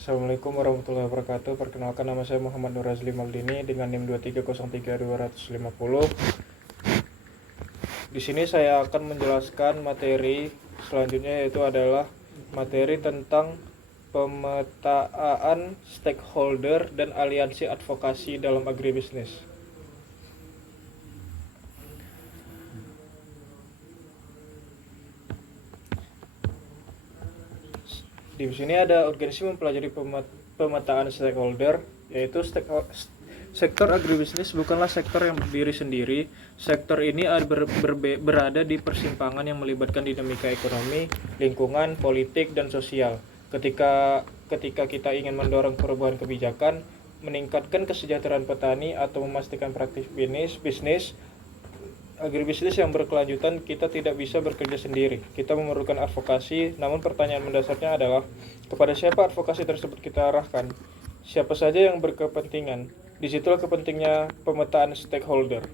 Assalamualaikum warahmatullahi wabarakatuh. Perkenalkan, nama saya Muhammad Nur Azli Maldini dengan NIM 2303250. Di sini saya akan menjelaskan materi selanjutnya, yaitu adalah materi tentang pemetaan stakeholder dan aliansi advokasi dalam agribisnis. Di sini ada urgensi mempelajari pemetaan stakeholder, yaitu sektor agribisnis bukanlah sektor yang berdiri sendiri. Sektor ini berada di persimpangan yang melibatkan dinamika ekonomi, lingkungan, politik, dan sosial. Ketika kita ingin mendorong perubahan kebijakan, meningkatkan kesejahteraan petani, atau memastikan praktik bisnis agribisnis yang berkelanjutan, kita tidak bisa bekerja sendiri. Kita memerlukan advokasi, namun pertanyaan mendasarnya adalah, kepada siapa advokasi tersebut kita arahkan? Siapa saja yang berkepentingan? Disitulah kepentingnya pemetaan stakeholder.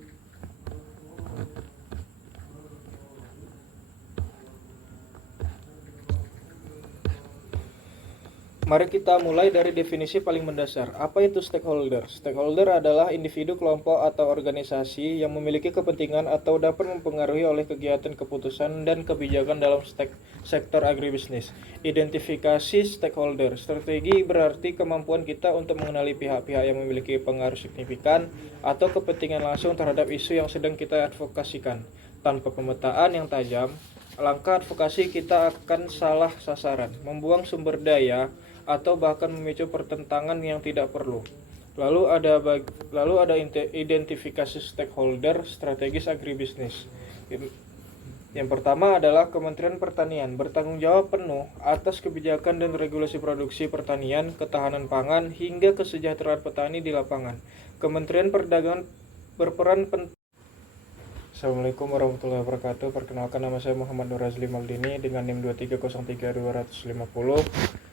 Mari kita mulai dari definisi paling mendasar. Apa itu stakeholder? Stakeholder adalah individu, kelompok, atau organisasi yang memiliki kepentingan atau dapat mempengaruhi oleh kegiatan, keputusan, dan kebijakan dalam sektor agribisnis. Identifikasi stakeholder. Strategi berarti kemampuan kita untuk mengenali pihak-pihak yang memiliki pengaruh signifikan atau kepentingan langsung terhadap isu yang sedang kita advokasikan. Tanpa pemetaan yang tajam, langkah advokasi kita akan salah sasaran, membuang sumber daya, atau bahkan memicu pertentangan yang tidak perlu. Lalu ada identifikasi stakeholder strategis agribisnis. Yang pertama adalah Kementerian Pertanian, bertanggung jawab penuh atas kebijakan dan regulasi produksi pertanian, ketahanan pangan, hingga kesejahteraan petani di lapangan. Kementerian Perdagangan berperan penting. Assalamualaikum warahmatullahi wabarakatuh. Perkenalkan, nama saya Muhammad Nur Azli Maldini dengan NIM 2303250.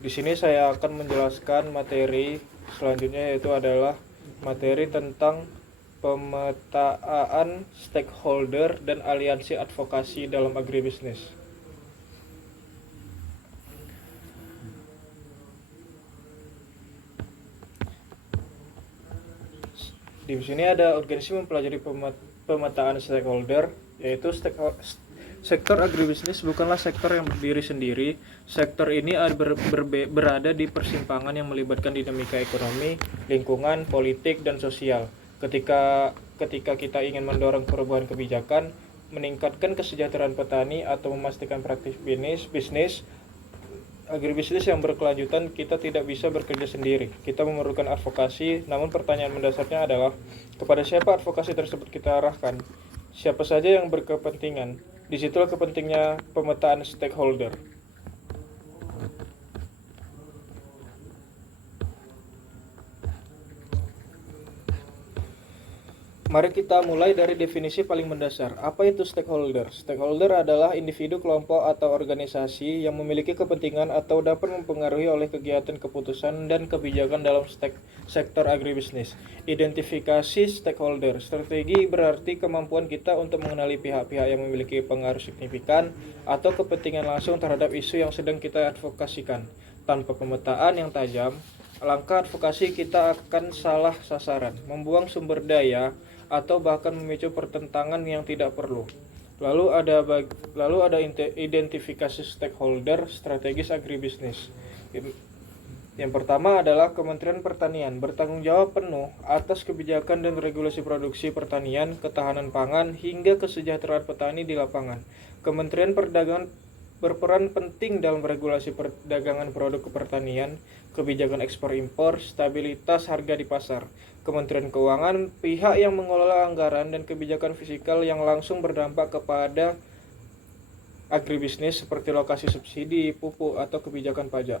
Di sini saya akan menjelaskan materi selanjutnya, yaitu adalah materi tentang pemetaan stakeholder dan aliansi advokasi dalam agribisnis. Di sini ada urgensi mempelajari pemetaan stakeholder, yaitu sektor agribisnis bukanlah sektor yang berdiri sendiri. Sektor ini berada di persimpangan yang melibatkan dinamika ekonomi, lingkungan, politik, dan sosial. Ketika kita ingin mendorong perubahan kebijakan, meningkatkan kesejahteraan petani, atau memastikan praktik bisnis agribisnis yang berkelanjutan, kita tidak bisa bekerja sendiri. Kita memerlukan advokasi, namun pertanyaan mendasarnya adalah, kepada siapa advokasi tersebut kita arahkan? Siapa saja yang berkepentingan? Disitulah kepentingnya pemetaan stakeholder. Mari kita mulai dari definisi paling mendasar. Apa itu stakeholder? Stakeholder adalah individu, kelompok, atau organisasi yang memiliki kepentingan atau dapat mempengaruhi oleh kegiatan, keputusan, dan kebijakan dalam sektor agribisnis. Identifikasi stakeholder. Strategi berarti kemampuan kita untuk mengenali pihak-pihak yang memiliki pengaruh signifikan atau kepentingan langsung terhadap isu yang sedang kita advokasikan. Tanpa pemetaan yang tajam, langkah advokasi kita akan salah sasaran, membuang sumber daya, atau bahkan memicu pertentangan yang tidak perlu. Lalu ada identifikasi stakeholder strategis agribisnis. Yang pertama adalah Kementerian Pertanian, bertanggung jawab penuh atas kebijakan dan regulasi produksi pertanian, ketahanan pangan, hingga kesejahteraan petani di lapangan. Kementerian Perdagangan berperan penting dalam regulasi perdagangan produk pertanian, kebijakan ekspor impor, stabilitas harga di pasar. Kementerian Keuangan, pihak yang mengelola anggaran dan kebijakan fiskal yang langsung berdampak kepada agribisnis seperti lokasi subsidi, pupuk, atau kebijakan pajak.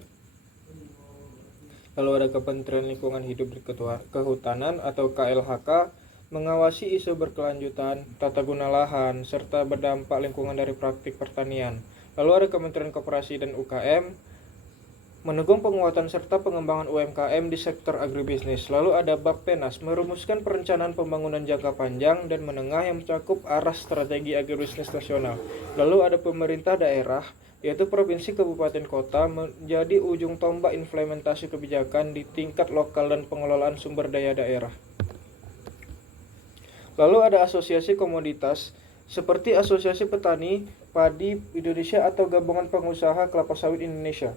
Lalu ada Kementerian Lingkungan Hidup dan Kehutanan atau KLHK, mengawasi isu berkelanjutan, tata guna lahan, serta berdampak lingkungan dari praktik pertanian. Lalu ada Kementerian Koperasi dan UKM, mendukung penguatan serta pengembangan UMKM di sektor agribisnis. Lalu ada Bappenas, merumuskan perencanaan pembangunan jangka panjang dan menengah yang mencakup arah strategi agribisnis nasional. Lalu ada pemerintah daerah, yaitu provinsi, kabupaten, kota, menjadi ujung tombak implementasi kebijakan di tingkat lokal dan pengelolaan sumber daya daerah. Lalu ada asosiasi komoditas, seperti Asosiasi Petani Padi Indonesia atau Gabungan Pengusaha Kelapa Sawit Indonesia,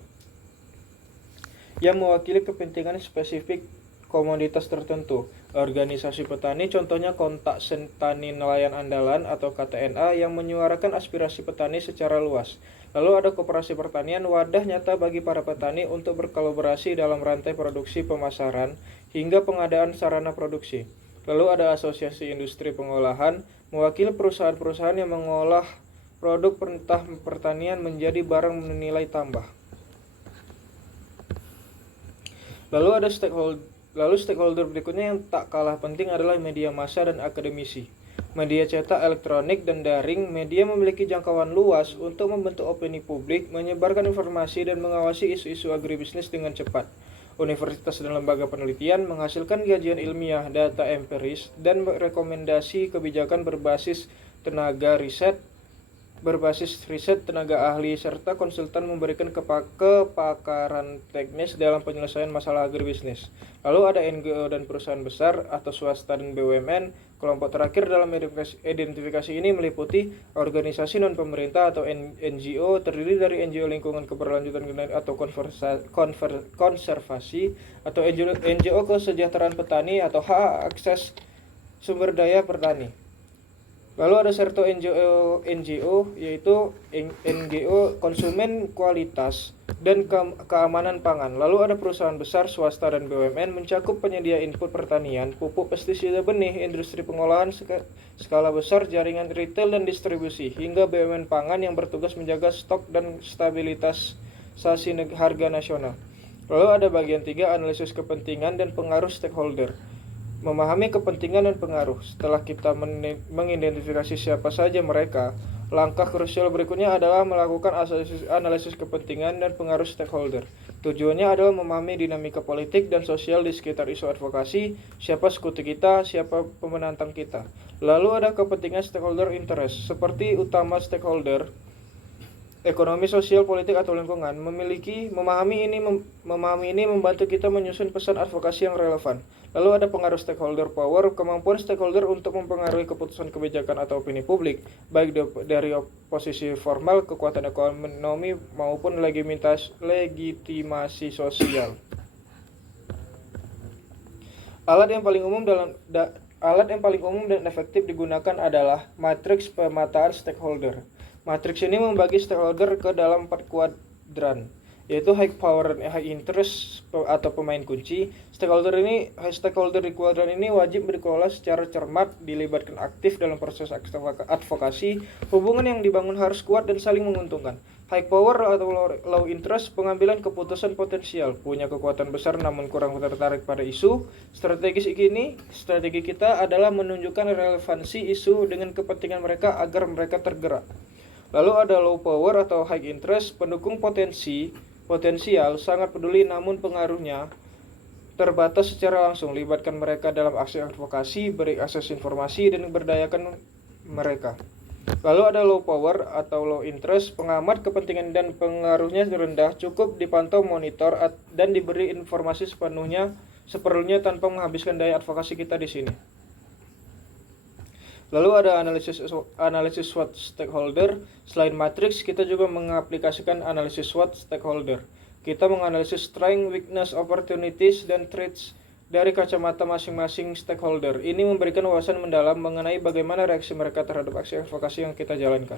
yang mewakili kepentingan spesifik komoditas tertentu. Organisasi petani contohnya Kontak Tani Nelayan Andalan atau KTNA yang menyuarakan aspirasi petani secara luas. Lalu ada koperasi pertanian, wadah nyata bagi para petani untuk berkolaborasi dalam rantai produksi, pemasaran, hingga pengadaan sarana produksi. Lalu ada asosiasi industri pengolahan, mewakili perusahaan-perusahaan yang mengolah produk pertanian menjadi barang nilai tambah. Lalu stakeholder berikutnya yang tak kalah penting adalah media massa dan akademisi. Media cetak, elektronik, dan daring, media memiliki jangkauan luas untuk membentuk opini publik, menyebarkan informasi, dan mengawasi isu-isu agribisnis dengan cepat. Universitas dan lembaga penelitian menghasilkan kajian ilmiah, data empiris, dan rekomendasi kebijakan berbasis riset tenaga ahli, serta konsultan memberikan kepakaran teknis dalam penyelesaian masalah agribisnis. Lalu ada NGO dan perusahaan besar atau swasta dan BUMN. Kelompok terakhir dalam identifikasi ini meliputi organisasi non-pemerintah atau NGO, terdiri dari NGO lingkungan keberlanjutan atau konservasi, atau NGO kesejahteraan petani atau hak akses sumber daya petani. Lalu ada serto NGO, yaitu NGO konsumen kualitas dan keamanan pangan. Lalu ada perusahaan besar, swasta, dan BUMN mencakup penyedia input pertanian, pupuk, pestisida, benih, industri pengolahan skala besar, jaringan retail dan distribusi, hingga BUMN pangan yang bertugas menjaga stok dan stabilitas harga nasional. Lalu ada bagian 3, analisis kepentingan dan pengaruh stakeholder. Memahami kepentingan dan pengaruh. Setelah kita mengidentifikasi siapa saja mereka, langkah krusial berikutnya adalah melakukan analisis kepentingan dan pengaruh stakeholder. Tujuannya adalah memahami dinamika politik dan sosial di sekitar isu advokasi, siapa sekutu kita, siapa pemenantang kita. Lalu ada kepentingan stakeholder interest, seperti utama stakeholder ekonomi, sosial, politik, atau lingkungan. Memahami ini membantu kita menyusun pesan advokasi yang relevan. Lalu ada pengaruh stakeholder power, kemampuan stakeholder untuk mempengaruhi keputusan kebijakan atau opini publik, baik dari posisi formal, kekuatan ekonomi, maupun legitimasi sosial. Alat yang paling umum dan efektif digunakan adalah matriks pemetaan stakeholder. Matriks ini membagi stakeholder ke dalam 4 kuadran, yaitu high power dan high interest atau pemain kunci. Stakeholder di kuadran ini wajib dikelola secara cermat, dilibatkan aktif dalam proses advokasi. Hubungan yang dibangun harus kuat dan saling menguntungkan. High power atau low interest, pengambilan keputusan potensial, punya kekuatan besar namun kurang tertarik pada isu. Strategi kita adalah menunjukkan relevansi isu dengan kepentingan mereka agar mereka tergerak. Lalu ada low power atau high interest, pendukung potensial, sangat peduli namun pengaruhnya terbatas secara langsung. Libatkan mereka dalam aksi advokasi, beri akses informasi, dan berdayakan mereka. Lalu ada low power atau low interest, pengamat kepentingan dan pengaruhnya rendah, cukup dipantau, monitor, dan diberi informasi seperlunya tanpa menghabiskan daya advokasi kita di sini. Lalu ada analisis SWOT stakeholder. Selain matriks, kita juga mengaplikasikan analisis SWOT stakeholder. Kita menganalisis strength, weakness, opportunities, dan threats dari kacamata masing-masing stakeholder. Ini memberikan wawasan mendalam mengenai bagaimana reaksi mereka terhadap aksi advokasi yang kita jalankan.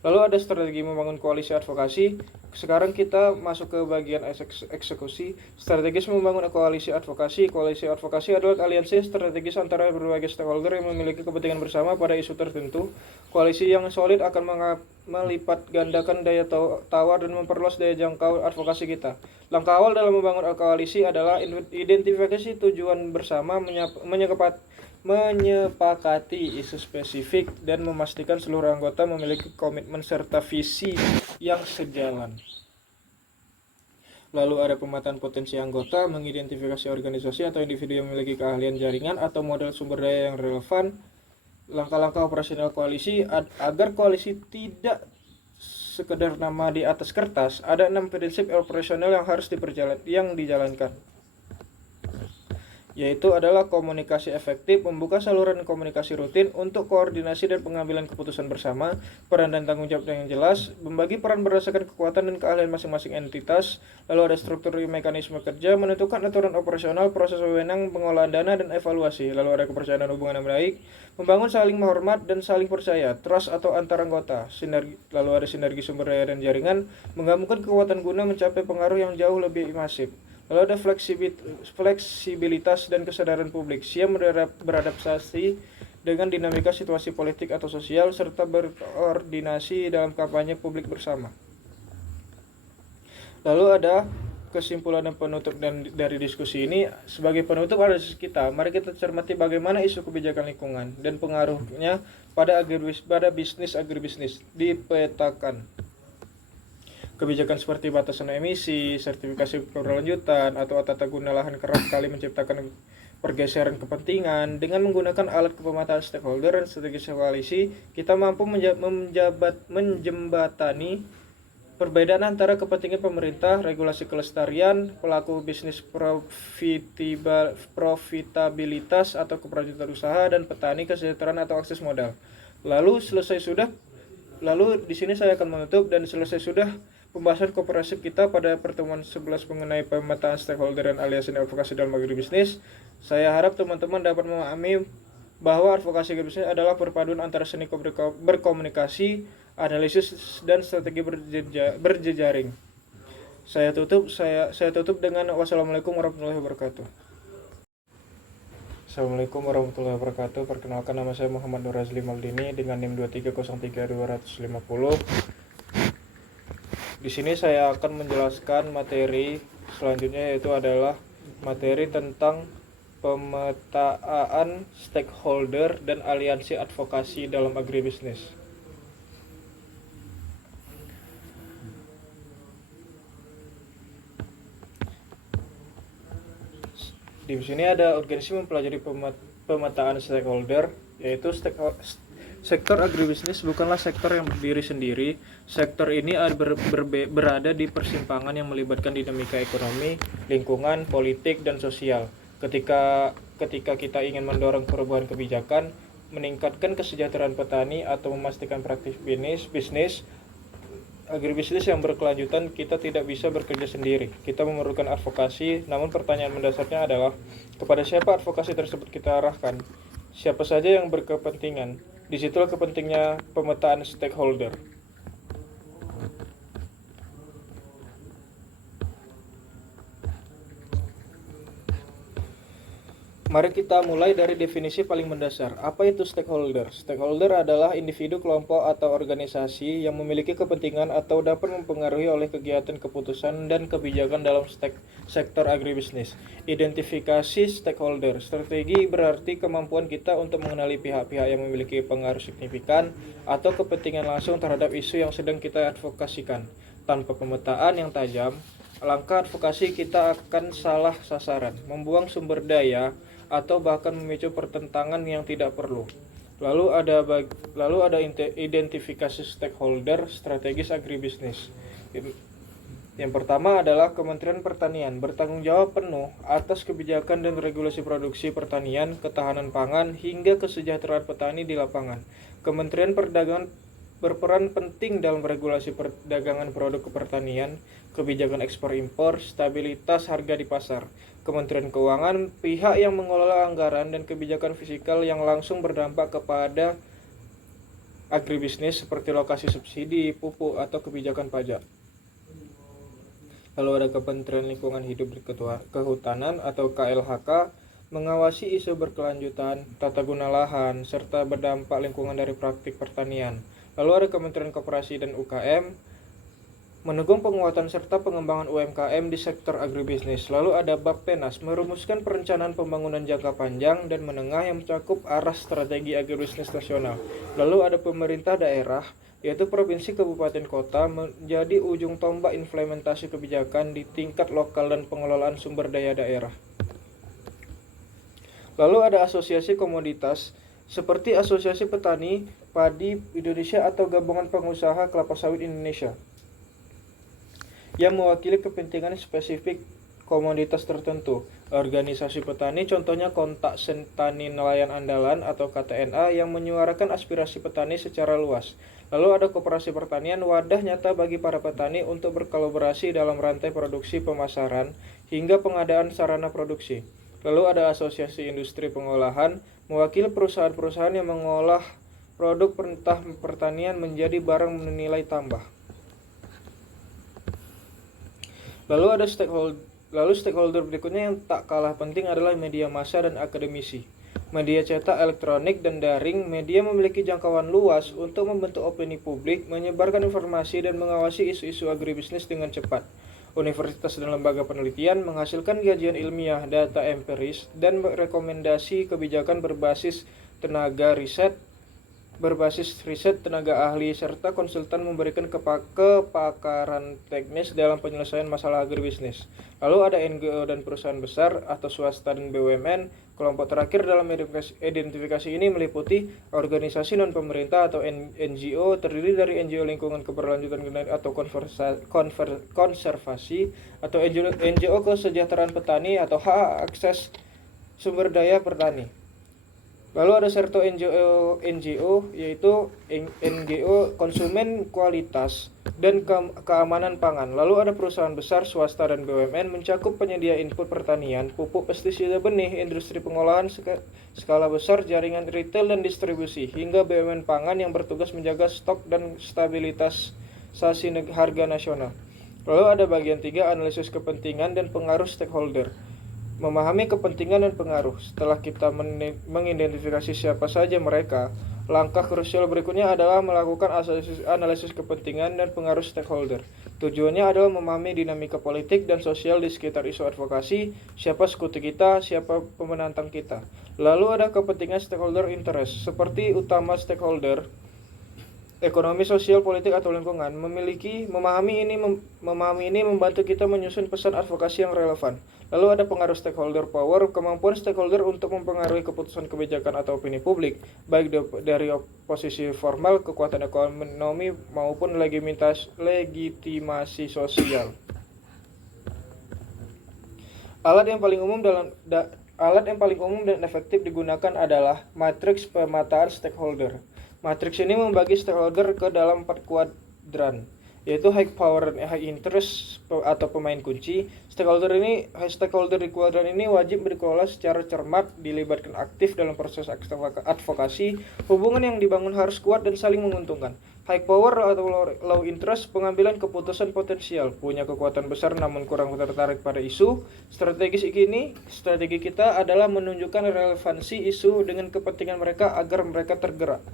Lalu ada strategi membangun koalisi advokasi. Sekarang kita masuk ke bagian eksekusi. Strategis membangun koalisi advokasi. Koalisi advokasi adalah aliansi strategis antara berbagai stakeholder yang memiliki kepentingan bersama pada isu tertentu. Koalisi yang solid akan melipat gandakan daya tawar dan memperluas daya jangkau advokasi kita. Langkah awal dalam membangun koalisi adalah identifikasi tujuan bersama, menyepakati isu spesifik, dan memastikan seluruh anggota memiliki komitmen serta visi yang sejalan. Lalu ada pemetaan potensi anggota, mengidentifikasi organisasi atau individu yang memiliki keahlian jaringan atau modal sumber daya yang relevan, langkah-langkah operasional koalisi agar koalisi tidak sekedar nama di atas kertas. Ada 6 prinsip operasional yang harus dijalankan, yaitu adalah komunikasi efektif, membuka saluran komunikasi rutin untuk koordinasi dan pengambilan keputusan bersama, peran dan tanggung jawab yang jelas, membagi peran berdasarkan kekuatan dan keahlian masing-masing entitas, lalu ada struktur mekanisme kerja, menentukan aturan operasional, proses wewenang, pengolahan dana, dan evaluasi, lalu ada kepercayaan dan hubungan yang baik, membangun saling menghormat dan saling percaya, trust atau antar anggota, lalu ada sinergi sumber daya dan jaringan, menggabungkan kekuatan guna mencapai pengaruh yang jauh lebih masif. Lalu ada fleksibilitas dan kesadaran publik, siap beradaptasi dengan dinamika situasi politik atau sosial, serta berkoordinasi dalam kampanye publik bersama. Lalu ada kesimpulan dan penutup dari diskusi ini. Sebagai penutup ada kita, mari kita cermati bagaimana isu kebijakan lingkungan dan pengaruhnya pada bisnis agribisnis dipetakan. Kebijakan seperti batasan emisi, sertifikasi berkelanjutan, atau tata guna lahan kerap kali menciptakan pergeseran kepentingan. Dengan menggunakan alat pemetaan stakeholder dan strategi koalisi, kita mampu menjembatani perbedaan antara kepentingan pemerintah, regulasi kelestarian, pelaku bisnis profitabilitas atau keberlanjutan usaha, dan petani kesejahteraan atau akses modal. Lalu di sini saya akan menutup, dan selesai sudah pembahasan komprehensif kita pada pertemuan 11 mengenai pemetaan stakeholder dan aliansi advokasi dalam agribisnis. Saya harap teman-teman dapat memahami bahwa advokasi agribisnis adalah perpaduan antara seni berkomunikasi, analisis, dan strategi berjejaring. Saya tutup dengan wassalamualaikum warahmatullahi wabarakatuh. Assalamualaikum warahmatullahi wabarakatuh. Perkenalkan, nama saya Muhammad Nur Azli Maldini dengan NIM 2303250. Di sini saya akan menjelaskan materi selanjutnya, yaitu adalah materi tentang pemetaan stakeholder dan aliansi advokasi dalam agribisnis. Di sini ada urgensi mempelajari pemetaan stakeholder, yaitu sektor agribisnis bukanlah sektor yang berdiri sendiri. Sektor ini berada di persimpangan yang melibatkan dinamika ekonomi, lingkungan, politik, dan sosial. Ketika kita ingin mendorong perubahan kebijakan, meningkatkan kesejahteraan petani, atau memastikan praktik bisnis agribisnis yang berkelanjutan, kita tidak bisa bekerja sendiri. Kita memerlukan advokasi, namun pertanyaan mendasarnya adalah, kepada siapa advokasi tersebut kita arahkan? Siapa saja yang berkepentingan? Disitulah kepentingnya pemetaan stakeholder. Mari kita mulai dari definisi paling mendasar. Apa itu stakeholder? Stakeholder adalah individu, kelompok, atau organisasi yang memiliki kepentingan atau dapat mempengaruhi oleh kegiatan, keputusan, dan kebijakan dalam sektor agribisnis. Identifikasi stakeholder. Strategi berarti kemampuan kita untuk mengenali pihak-pihak yang memiliki pengaruh signifikan atau kepentingan langsung terhadap isu yang sedang kita advokasikan. Tanpa pemetaan yang tajam, langkah advokasi kita akan salah sasaran, membuang sumber daya, atau bahkan memicu pertentangan yang tidak perlu. Lalu ada identifikasi stakeholder strategis agribisnis. Yang pertama adalah Kementerian Pertanian, bertanggung jawab penuh atas kebijakan dan regulasi produksi pertanian, ketahanan pangan, hingga kesejahteraan petani di lapangan. Kementerian Perdagangan berperan penting dalam regulasi perdagangan produk pertanian, kebijakan ekspor impor, stabilitas harga di pasar. Kementerian Keuangan, pihak yang mengelola anggaran dan kebijakan fiskal yang langsung berdampak kepada agribisnis seperti lokasi subsidi, pupuk, atau kebijakan pajak. Lalu ada Kementerian Lingkungan Hidup dan Kehutanan atau KLHK, mengawasi isu berkelanjutan, tata guna lahan, serta berdampak lingkungan dari praktik pertanian. Lalu ada Kementerian Koperasi dan UKM, mendukung penguatan serta pengembangan UMKM di sektor agribisnis. Lalu ada Bappenas, merumuskan perencanaan pembangunan jangka panjang dan menengah yang mencakup arah strategi agribisnis nasional. Lalu ada pemerintah daerah, yaitu provinsi, kabupaten, kota, menjadi ujung tombak implementasi kebijakan di tingkat lokal dan pengelolaan sumber daya daerah. Lalu ada asosiasi komoditas, seperti Asosiasi Petani Padi Indonesia atau Gabungan Pengusaha Kelapa Sawit Indonesia, yang mewakili kepentingan spesifik komoditas tertentu. Organisasi petani contohnya Kontak Tani Nelayan Andalan atau KTNA yang menyuarakan aspirasi petani secara luas. Lalu ada koperasi pertanian, wadah nyata bagi para petani untuk berkolaborasi dalam rantai produksi, pemasaran, hingga pengadaan sarana produksi. Lalu ada asosiasi industri pengolahan, mewakili perusahaan-perusahaan yang mengolah produk pertanian menjadi barang bernilai tambah. Lalu stakeholder berikutnya yang tak kalah penting adalah media massa dan akademisi. Media cetak, elektronik, dan daring, media memiliki jangkauan luas untuk membentuk opini publik, menyebarkan informasi, dan mengawasi isu-isu agribisnis dengan cepat. Universitas dan lembaga penelitian menghasilkan kajian ilmiah, data empiris, dan rekomendasi kebijakan berbasis riset tenaga ahli, serta konsultan memberikan kepakaran teknis dalam penyelesaian masalah agribisnis. Lalu ada NGO dan perusahaan besar atau swasta dan BUMN. Kelompok terakhir dalam identifikasi ini meliputi organisasi non-pemerintah atau NGO, terdiri dari NGO lingkungan keberlanjutan atau konservasi, atau NGO kesejahteraan petani atau hak akses sumber daya petani. Lalu ada serto NGO, yaitu NGO konsumen kualitas dan keamanan pangan. Lalu ada perusahaan besar, swasta, dan BUMN mencakup penyedia input pertanian, pupuk, pestisida, benih, industri pengolahan skala besar, jaringan retail dan distribusi, hingga BUMN pangan yang bertugas menjaga stok dan stabilitas harga nasional. Lalu ada bagian 3, analisis kepentingan dan pengaruh stakeholder. Memahami kepentingan dan pengaruh. Setelah kita mengidentifikasi siapa saja mereka, langkah krusial berikutnya adalah melakukan analisis kepentingan dan pengaruh stakeholder. Tujuannya adalah memahami dinamika politik dan sosial di sekitar isu advokasi, siapa sekutu kita, siapa pemenantang kita. Lalu ada kepentingan stakeholder interest, seperti utama stakeholder ekonomi, sosial, politik, atau lingkungan. Memahami ini membantu kita menyusun pesan advokasi yang relevan. Lalu ada pengaruh stakeholder power, kemampuan stakeholder untuk mempengaruhi keputusan kebijakan atau opini publik, baik dari posisi formal, kekuatan ekonomi, maupun legitimasi sosial. Alat yang paling umum dan efektif digunakan adalah matriks pemetaan stakeholder. Matriks ini membagi stakeholder ke dalam 4 kuadran, yaitu high power dan high interest atau pemain kunci. Stakeholder di kuadran ini wajib dikelola secara cermat, dilibatkan aktif dalam proses advokasi. Hubungan yang dibangun harus kuat dan saling menguntungkan. High power atau low interest, pengambilan keputusan potensial, punya kekuatan besar namun kurang tertarik pada isu. Strategi kita adalah menunjukkan relevansi isu dengan kepentingan mereka agar mereka tergerak.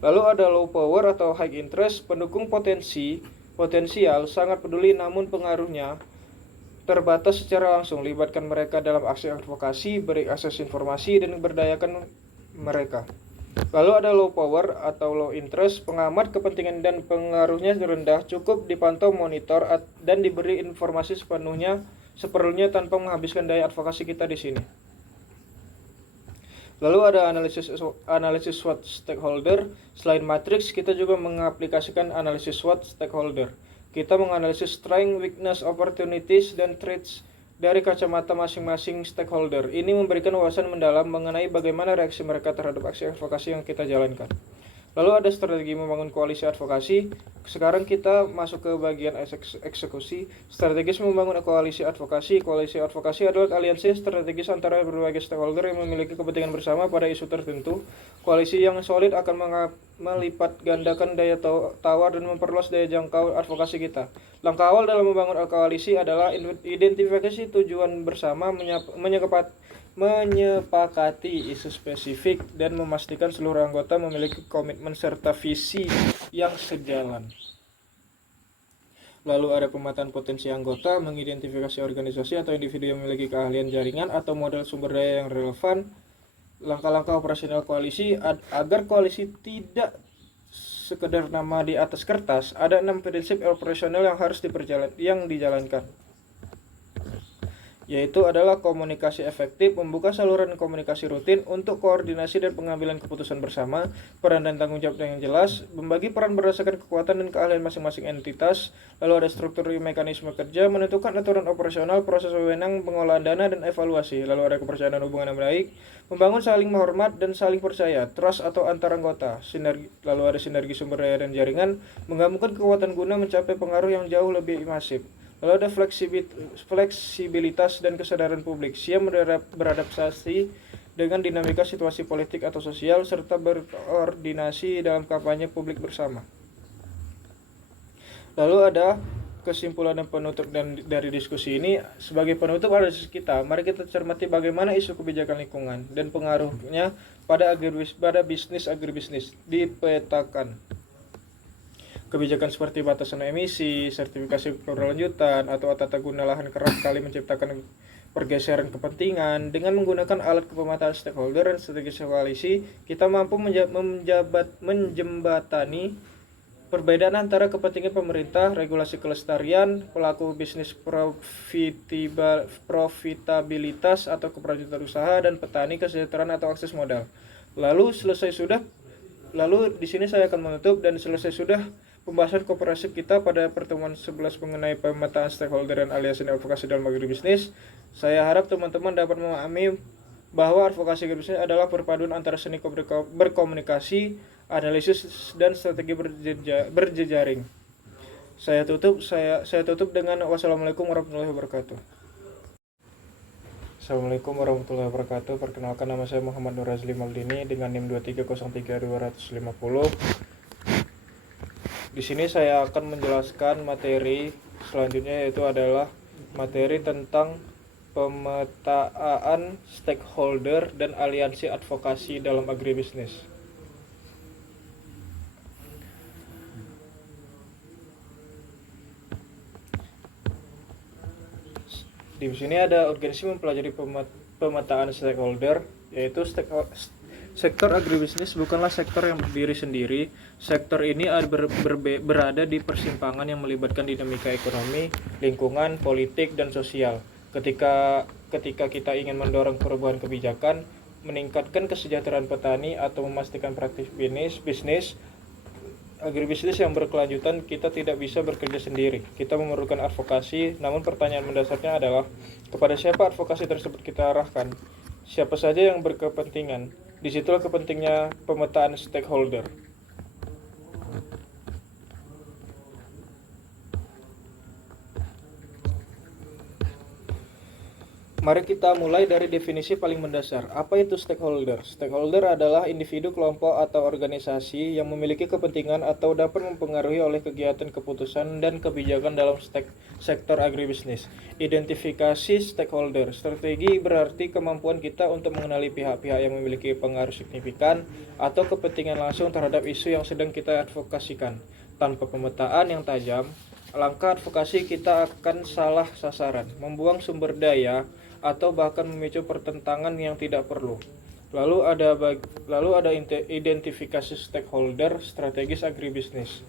Lalu ada low power atau high interest, pendukung potensial, sangat peduli namun pengaruhnya terbatas secara langsung. Libatkan mereka dalam aksi advokasi, beri akses informasi, dan berdayakan mereka. Lalu ada low power atau low interest, pengamat kepentingan dan pengaruhnya rendah, cukup dipantau, monitor, dan diberi informasi seperlunya tanpa menghabiskan daya advokasi kita di sini. Lalu ada analisis SWOT stakeholder. Selain matriks, kita juga mengaplikasikan analisis SWOT stakeholder. Kita menganalisis strength, weakness, opportunities, dan threats dari kacamata masing-masing stakeholder. Ini memberikan wawasan mendalam mengenai bagaimana reaksi mereka terhadap aksi advokasi yang kita jalankan. Lalu ada strategi membangun koalisi advokasi. Sekarang kita masuk ke bagian eksekusi. Strategis membangun koalisi advokasi. Koalisi advokasi adalah aliansi strategis antara berbagai stakeholder yang memiliki kepentingan bersama pada isu tertentu. Koalisi yang solid akan melipat gandakan daya tawar dan memperluas daya jangkau advokasi kita. Langkah awal dalam membangun koalisi adalah identifikasi tujuan bersama, menyepakati isu spesifik, dan memastikan seluruh anggota memiliki komitmen serta visi yang sejalan. Lalu ada pemetaan potensi anggota, mengidentifikasi organisasi atau individu yang memiliki keahlian jaringan atau modal sumber daya yang relevan, langkah-langkah operasional koalisi agar koalisi tidak sekedar nama di atas kertas. Ada 6 prinsip operasional yang harus dijalankan, yaitu adalah komunikasi efektif, membuka saluran komunikasi rutin untuk koordinasi dan pengambilan keputusan bersama, peran dan tanggung jawab yang jelas, membagi peran berdasarkan kekuatan dan keahlian masing-masing entitas, lalu ada struktur mekanisme kerja, menentukan aturan operasional, proses wewenang, pengolahan dana, dan evaluasi, lalu ada kepercayaan dan hubungan yang baik, membangun saling menghormat dan saling percaya, trust atau antar anggota, lalu ada sinergi sumber daya dan jaringan, menggabungkan kekuatan guna mencapai pengaruh yang jauh lebih masif. Lalu ada fleksibilitas dan kesadaran publik, siap beradaptasi dengan dinamika situasi politik atau sosial, serta berkoordinasi dalam kampanye publik bersama. Lalu ada kesimpulan dan penutup dari diskusi ini. Sebagai penutup ada kita, mari kita cermati bagaimana isu kebijakan lingkungan dan pengaruhnya pada bisnis agribisnis dipetakan. Kebijakan seperti batasan emisi, sertifikasi berkelanjutan, atau tata guna lahan kerap kali menciptakan pergeseran kepentingan. Dengan menggunakan alat pemetaan stakeholder dan strategi koalisi, kita mampu menjembatani perbedaan antara kepentingan pemerintah, regulasi kelestarian, pelaku bisnis profitabilitas atau keberlanjutan usaha, dan petani kesejahteraan atau akses modal. Lalu di sini saya akan menutup, dan selesai sudah pembahasan komprehensif kita pada pertemuan 11 mengenai pemetaan stakeholder dan aliansi advokasi dalam agribisnis. Saya harap teman-teman dapat memahami bahwa advokasi agribisnis adalah perpaduan antara seni berkomunikasi, analisis, dan strategi berjejaring. Saya tutup dengan wassalamualaikum warahmatullahi wabarakatuh. Assalamualaikum warahmatullahi wabarakatuh. Perkenalkan, nama saya Muhammad Nur Azli Maldini dengan NIM 2303250. Di sini saya akan menjelaskan materi selanjutnya, yaitu adalah materi tentang pemetaan stakeholder dan aliansi advokasi dalam agribisnis. Di sini ada urgensi mempelajari pemetaan stakeholder, yaitu sektor agribisnis bukanlah sektor yang berdiri sendiri. Sektor ini berada di persimpangan yang melibatkan dinamika ekonomi, lingkungan, politik, dan sosial. Ketika kita ingin mendorong perubahan kebijakan, meningkatkan kesejahteraan petani, atau memastikan praktik bisnis agribisnis yang berkelanjutan, kita tidak bisa bekerja sendiri. Kita memerlukan advokasi, namun pertanyaan mendasarnya adalah, kepada siapa advokasi tersebut kita arahkan? Siapa saja yang berkepentingan? Disitulah kepentingnya pemetaan stakeholder. Mari kita mulai dari definisi paling mendasar. Apa itu stakeholder? Stakeholder adalah individu, kelompok, atau organisasi yang memiliki kepentingan atau dapat mempengaruhi oleh kegiatan, keputusan, dan kebijakan dalam sektor agribisnis. Identifikasi stakeholder. Strategi berarti kemampuan kita untuk mengenali pihak-pihak yang memiliki pengaruh signifikan atau kepentingan langsung terhadap isu yang sedang kita advokasikan. Tanpa pemetaan yang tajam, langkah advokasi kita akan salah sasaran, membuang sumber daya, atau bahkan memicu pertentangan yang tidak perlu. Lalu ada identifikasi stakeholder strategis agribisnis.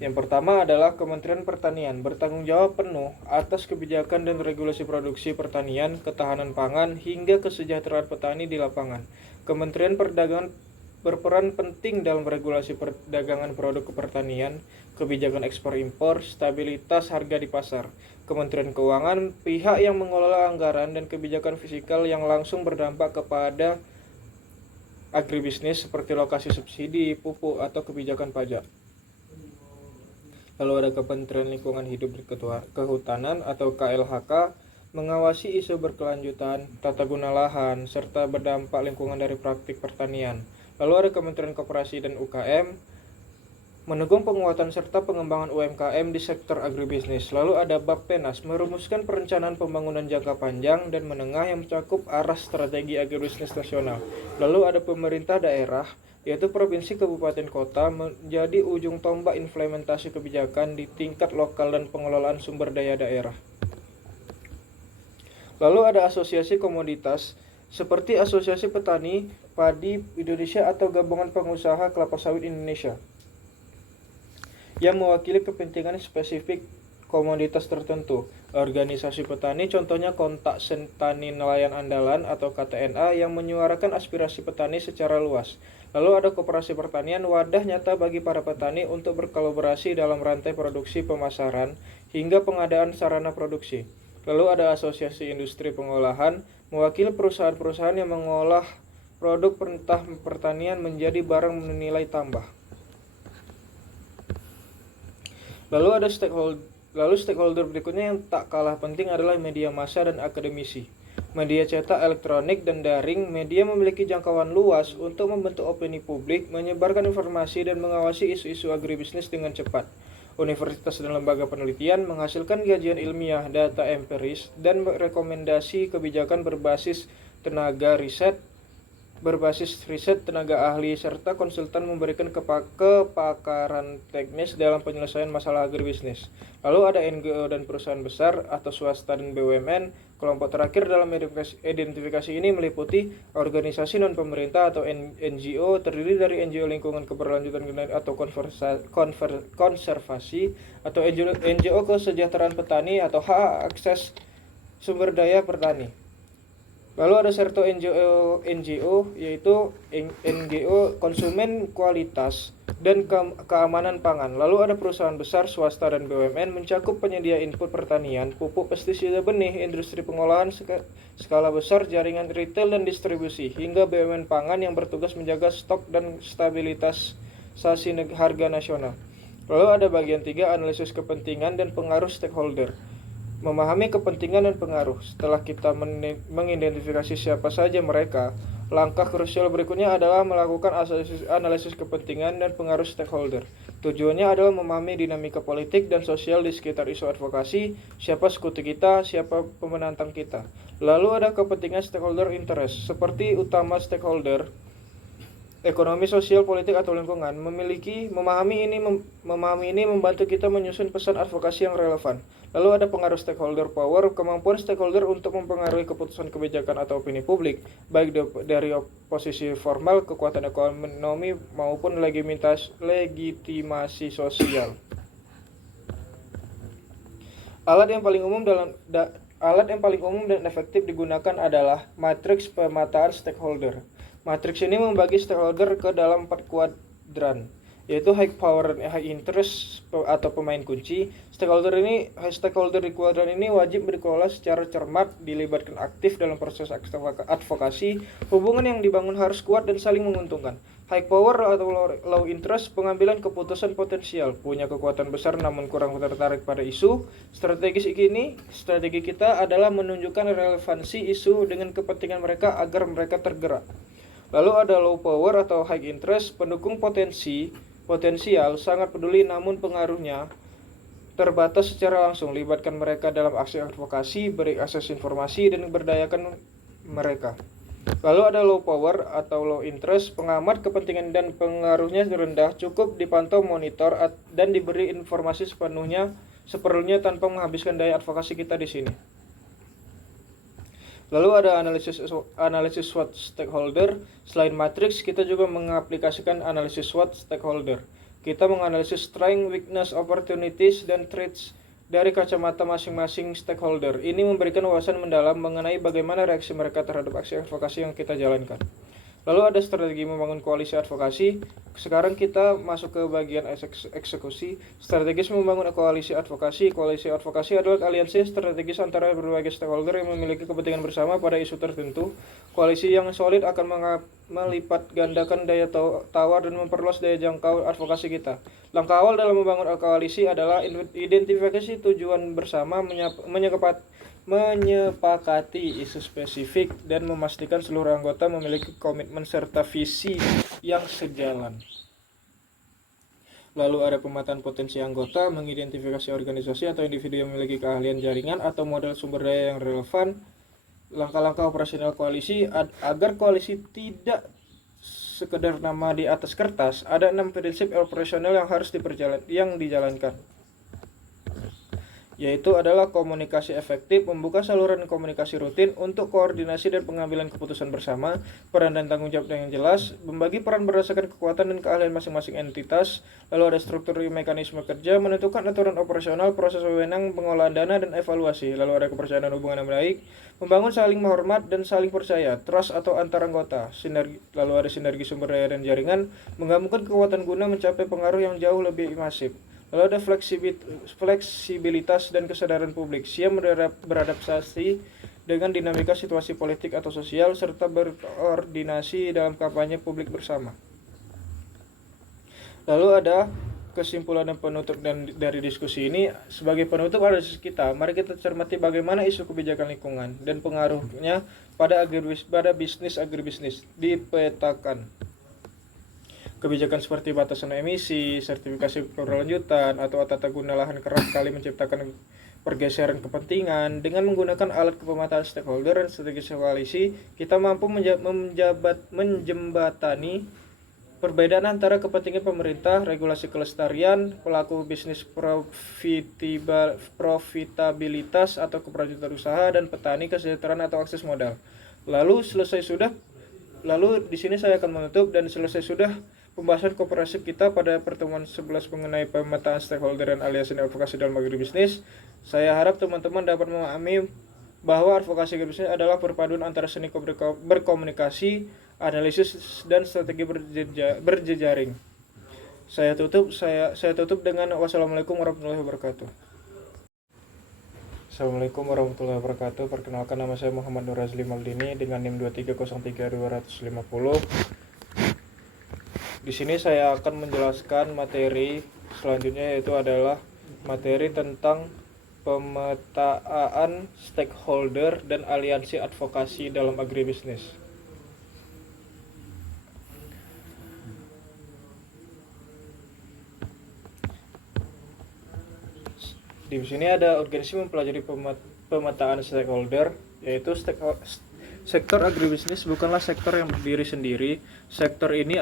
Yang pertama adalah Kementerian Pertanian, bertanggung jawab penuh atas kebijakan dan regulasi produksi pertanian, ketahanan pangan, hingga kesejahteraan petani di lapangan. Kementerian Perdagangan berperan penting dalam regulasi perdagangan produk pertanian, kebijakan ekspor impor, stabilitas harga di pasar. Kementerian Keuangan, pihak yang mengelola anggaran dan kebijakan fiskal yang langsung berdampak kepada agribisnis seperti lokasi subsidi, pupuk, atau kebijakan pajak. Lalu ada Kementerian Lingkungan Hidup dan Kehutanan atau KLHK, mengawasi isu berkelanjutan, tata guna lahan, serta berdampak lingkungan dari praktik pertanian. Lalu ada Kementerian Koperasi dan UKM, mendukung penguatan serta pengembangan UMKM di sektor agribisnis. Lalu ada Bappenas, merumuskan perencanaan pembangunan jangka panjang dan menengah yang mencakup arah strategi agribisnis nasional. Lalu ada pemerintah daerah, yaitu provinsi, kabupaten, kota, menjadi ujung tombak implementasi kebijakan di tingkat lokal dan pengelolaan sumber daya daerah. Lalu ada asosiasi komoditas seperti Asosiasi Petani Padi Indonesia atau Gabungan Pengusaha Kelapa Sawit Indonesia yang mewakili kepentingan spesifik komoditas tertentu. Organisasi petani contohnya Kontak Tani Nelayan Andalan atau KTNA yang menyuarakan aspirasi petani secara luas. Lalu ada koperasi pertanian, wadah nyata bagi para petani untuk berkolaborasi dalam rantai produksi, pemasaran, hingga pengadaan sarana produksi. Lalu ada asosiasi industri pengolahan, mewakili perusahaan-perusahaan yang mengolah produk pertanian menjadi barang bernilai tambah. Lalu stakeholder berikutnya yang tak kalah penting adalah media massa dan akademisi. Media cetak, elektronik, dan daring, media memiliki jangkauan luas untuk membentuk opini publik, menyebarkan informasi, dan mengawasi isu-isu agribisnis dengan cepat. Universitas dan lembaga penelitian menghasilkan kajian ilmiah, data empiris, dan rekomendasi kebijakan berbasis riset tenaga ahli, serta konsultan memberikan kepakaran teknis dalam penyelesaian masalah agribisnis. Lalu ada NGO dan perusahaan besar atau swasta dan BUMN. Kelompok terakhir dalam identifikasi ini meliputi organisasi non-pemerintah atau NGO, terdiri dari NGO lingkungan keberlanjutan atau konservasi, atau NGO kesejahteraan petani atau hak akses sumber daya petani. Lalu ada serto NGO yaitu NGO konsumen kualitas dan keamanan pangan. Lalu ada perusahaan besar, swasta, dan BUMN mencakup penyedia input pertanian, pupuk, pestisida, benih, industri pengolahan skala besar, jaringan retail dan distribusi, hingga BUMN pangan yang bertugas menjaga stok dan stabilitas harga nasional. Lalu ada bagian 3, analisis kepentingan dan pengaruh stakeholder. Memahami kepentingan dan pengaruh. Setelah kita mengidentifikasi siapa saja mereka, langkah krusial berikutnya adalah melakukan analisis kepentingan dan pengaruh stakeholder. Tujuannya adalah memahami dinamika politik dan sosial di sekitar isu advokasi, siapa sekutu kita, siapa pemenantang kita. Lalu ada kepentingan stakeholder interest, seperti utama stakeholder ekonomi, sosial, politik, atau lingkungan. Memahami ini membantu kita menyusun pesan advokasi yang relevan. Lalu ada pengaruh stakeholder power, kemampuan stakeholder untuk mempengaruhi keputusan kebijakan atau opini publik, baik dari posisi formal, kekuatan ekonomi, maupun legitimasi sosial. Alat yang paling umum dan efektif digunakan adalah matriks pemetaan stakeholder. Matriks ini membagi stakeholder ke dalam 4 kuadran, yaitu high power dan high interest atau pemain kunci. Stakeholder di kuadran ini wajib dikelola secara cermat, dilibatkan aktif dalam proses advokasi. Hubungan yang dibangun harus kuat dan saling menguntungkan. High power atau low interest, pengambilan keputusan potensial, punya kekuatan besar namun kurang tertarik pada isu. Strategi kita adalah menunjukkan relevansi isu dengan kepentingan mereka agar mereka tergerak. Lalu ada low power atau high interest, pendukung potensial, sangat peduli namun pengaruhnya terbatas secara langsung. Libatkan mereka dalam aksi advokasi, beri akses informasi, dan berdayakan mereka. Lalu ada low power atau low interest, pengamat kepentingan dan pengaruhnya rendah, cukup dipantau, monitor, dan diberi informasi seperlunya tanpa menghabiskan daya advokasi kita di sini. Lalu ada analisis SWOT stakeholder. Selain matriks, kita juga mengaplikasikan analisis SWOT stakeholder. Kita menganalisis strength, weakness, opportunities, dan threats dari kacamata masing-masing stakeholder. Ini memberikan wawasan mendalam mengenai bagaimana reaksi mereka terhadap aksi advokasi yang kita jalankan. Lalu ada strategi membangun koalisi advokasi. Sekarang kita masuk ke bagian eksekusi. Strategis membangun koalisi advokasi. Koalisi advokasi adalah aliansi strategis antara berbagai stakeholder yang memiliki kepentingan bersama pada isu tertentu. Koalisi yang solid akan melipat gandakan daya tawar dan memperluas daya jangkau advokasi kita. Langkah awal dalam membangun koalisi adalah identifikasi tujuan bersama, menyepakati isu spesifik, dan memastikan seluruh anggota memiliki komitmen serta visi yang sejalan. Lalu ada pemetaan potensi anggota, mengidentifikasi organisasi atau individu yang memiliki keahlian jaringan atau modal sumber daya yang relevan. Langkah-langkah operasional koalisi agar koalisi tidak sekedar nama di atas kertas, ada 6 prinsip operasional yang harus dijalankan, yaitu adalah komunikasi efektif, membuka saluran komunikasi rutin untuk koordinasi dan pengambilan keputusan bersama, peran dan tanggung jawab yang jelas, membagi peran berdasarkan kekuatan dan keahlian masing-masing entitas, lalu ada struktur mekanisme kerja, menentukan aturan operasional, proses wewenang, pengolahan dana, dan evaluasi, lalu ada kepercayaan dan hubungan yang baik, membangun saling menghormat dan saling percaya, trust atau antar anggota, lalu ada sinergi sumber daya dan jaringan, menggabungkan kekuatan guna mencapai pengaruh yang jauh lebih masif. Lalu ada fleksibilitas dan kesadaran publik, siap beradaptasi dengan dinamika situasi politik atau sosial, serta berkoordinasi dalam kampanye publik bersama. Lalu ada kesimpulan dan penutup dari diskusi ini. Sebagai penutup ada kita, mari kita cermati bagaimana isu kebijakan lingkungan dan pengaruhnya pada bisnis agribisnis dipetakan. Kebijakan seperti batasan emisi, sertifikasi berkelanjutan, atau tata guna lahan kerap kali menciptakan pergeseran kepentingan. Dengan menggunakan alat pemetaan stakeholder dan strategi koalisi, kita mampu menjembatani perbedaan antara kepentingan pemerintah, regulasi kelestarian, pelaku bisnis profitabilitas atau keberlanjutan usaha, dan petani kesejahteraan atau akses modal. Lalu di sini saya akan menutup dan selesai sudah pembahasan kooperatif kita pada pertemuan 11 mengenai pemetaan stakeholder dan aliansi advokasi dalam agribisnis. Saya harap teman-teman dapat memahami bahwa advokasi agribisnis adalah perpaduan antara seni berkomunikasi, analisis, dan strategi berjejaring. Saya tutup dengan wassalamualaikum warahmatullahi wabarakatuh. Assalamualaikum warahmatullahi wabarakatuh. Perkenalkan, nama saya Muhammad Nur Azli Maldini dengan NIM 2303250. Di sini saya akan menjelaskan materi selanjutnya, yaitu adalah materi tentang pemetaan stakeholder dan aliansi advokasi dalam agribisnis. Di sini ada urgensi mempelajari pemetaan stakeholder, yaitu sektor agribisnis bukanlah sektor yang berdiri sendiri. Sektor ini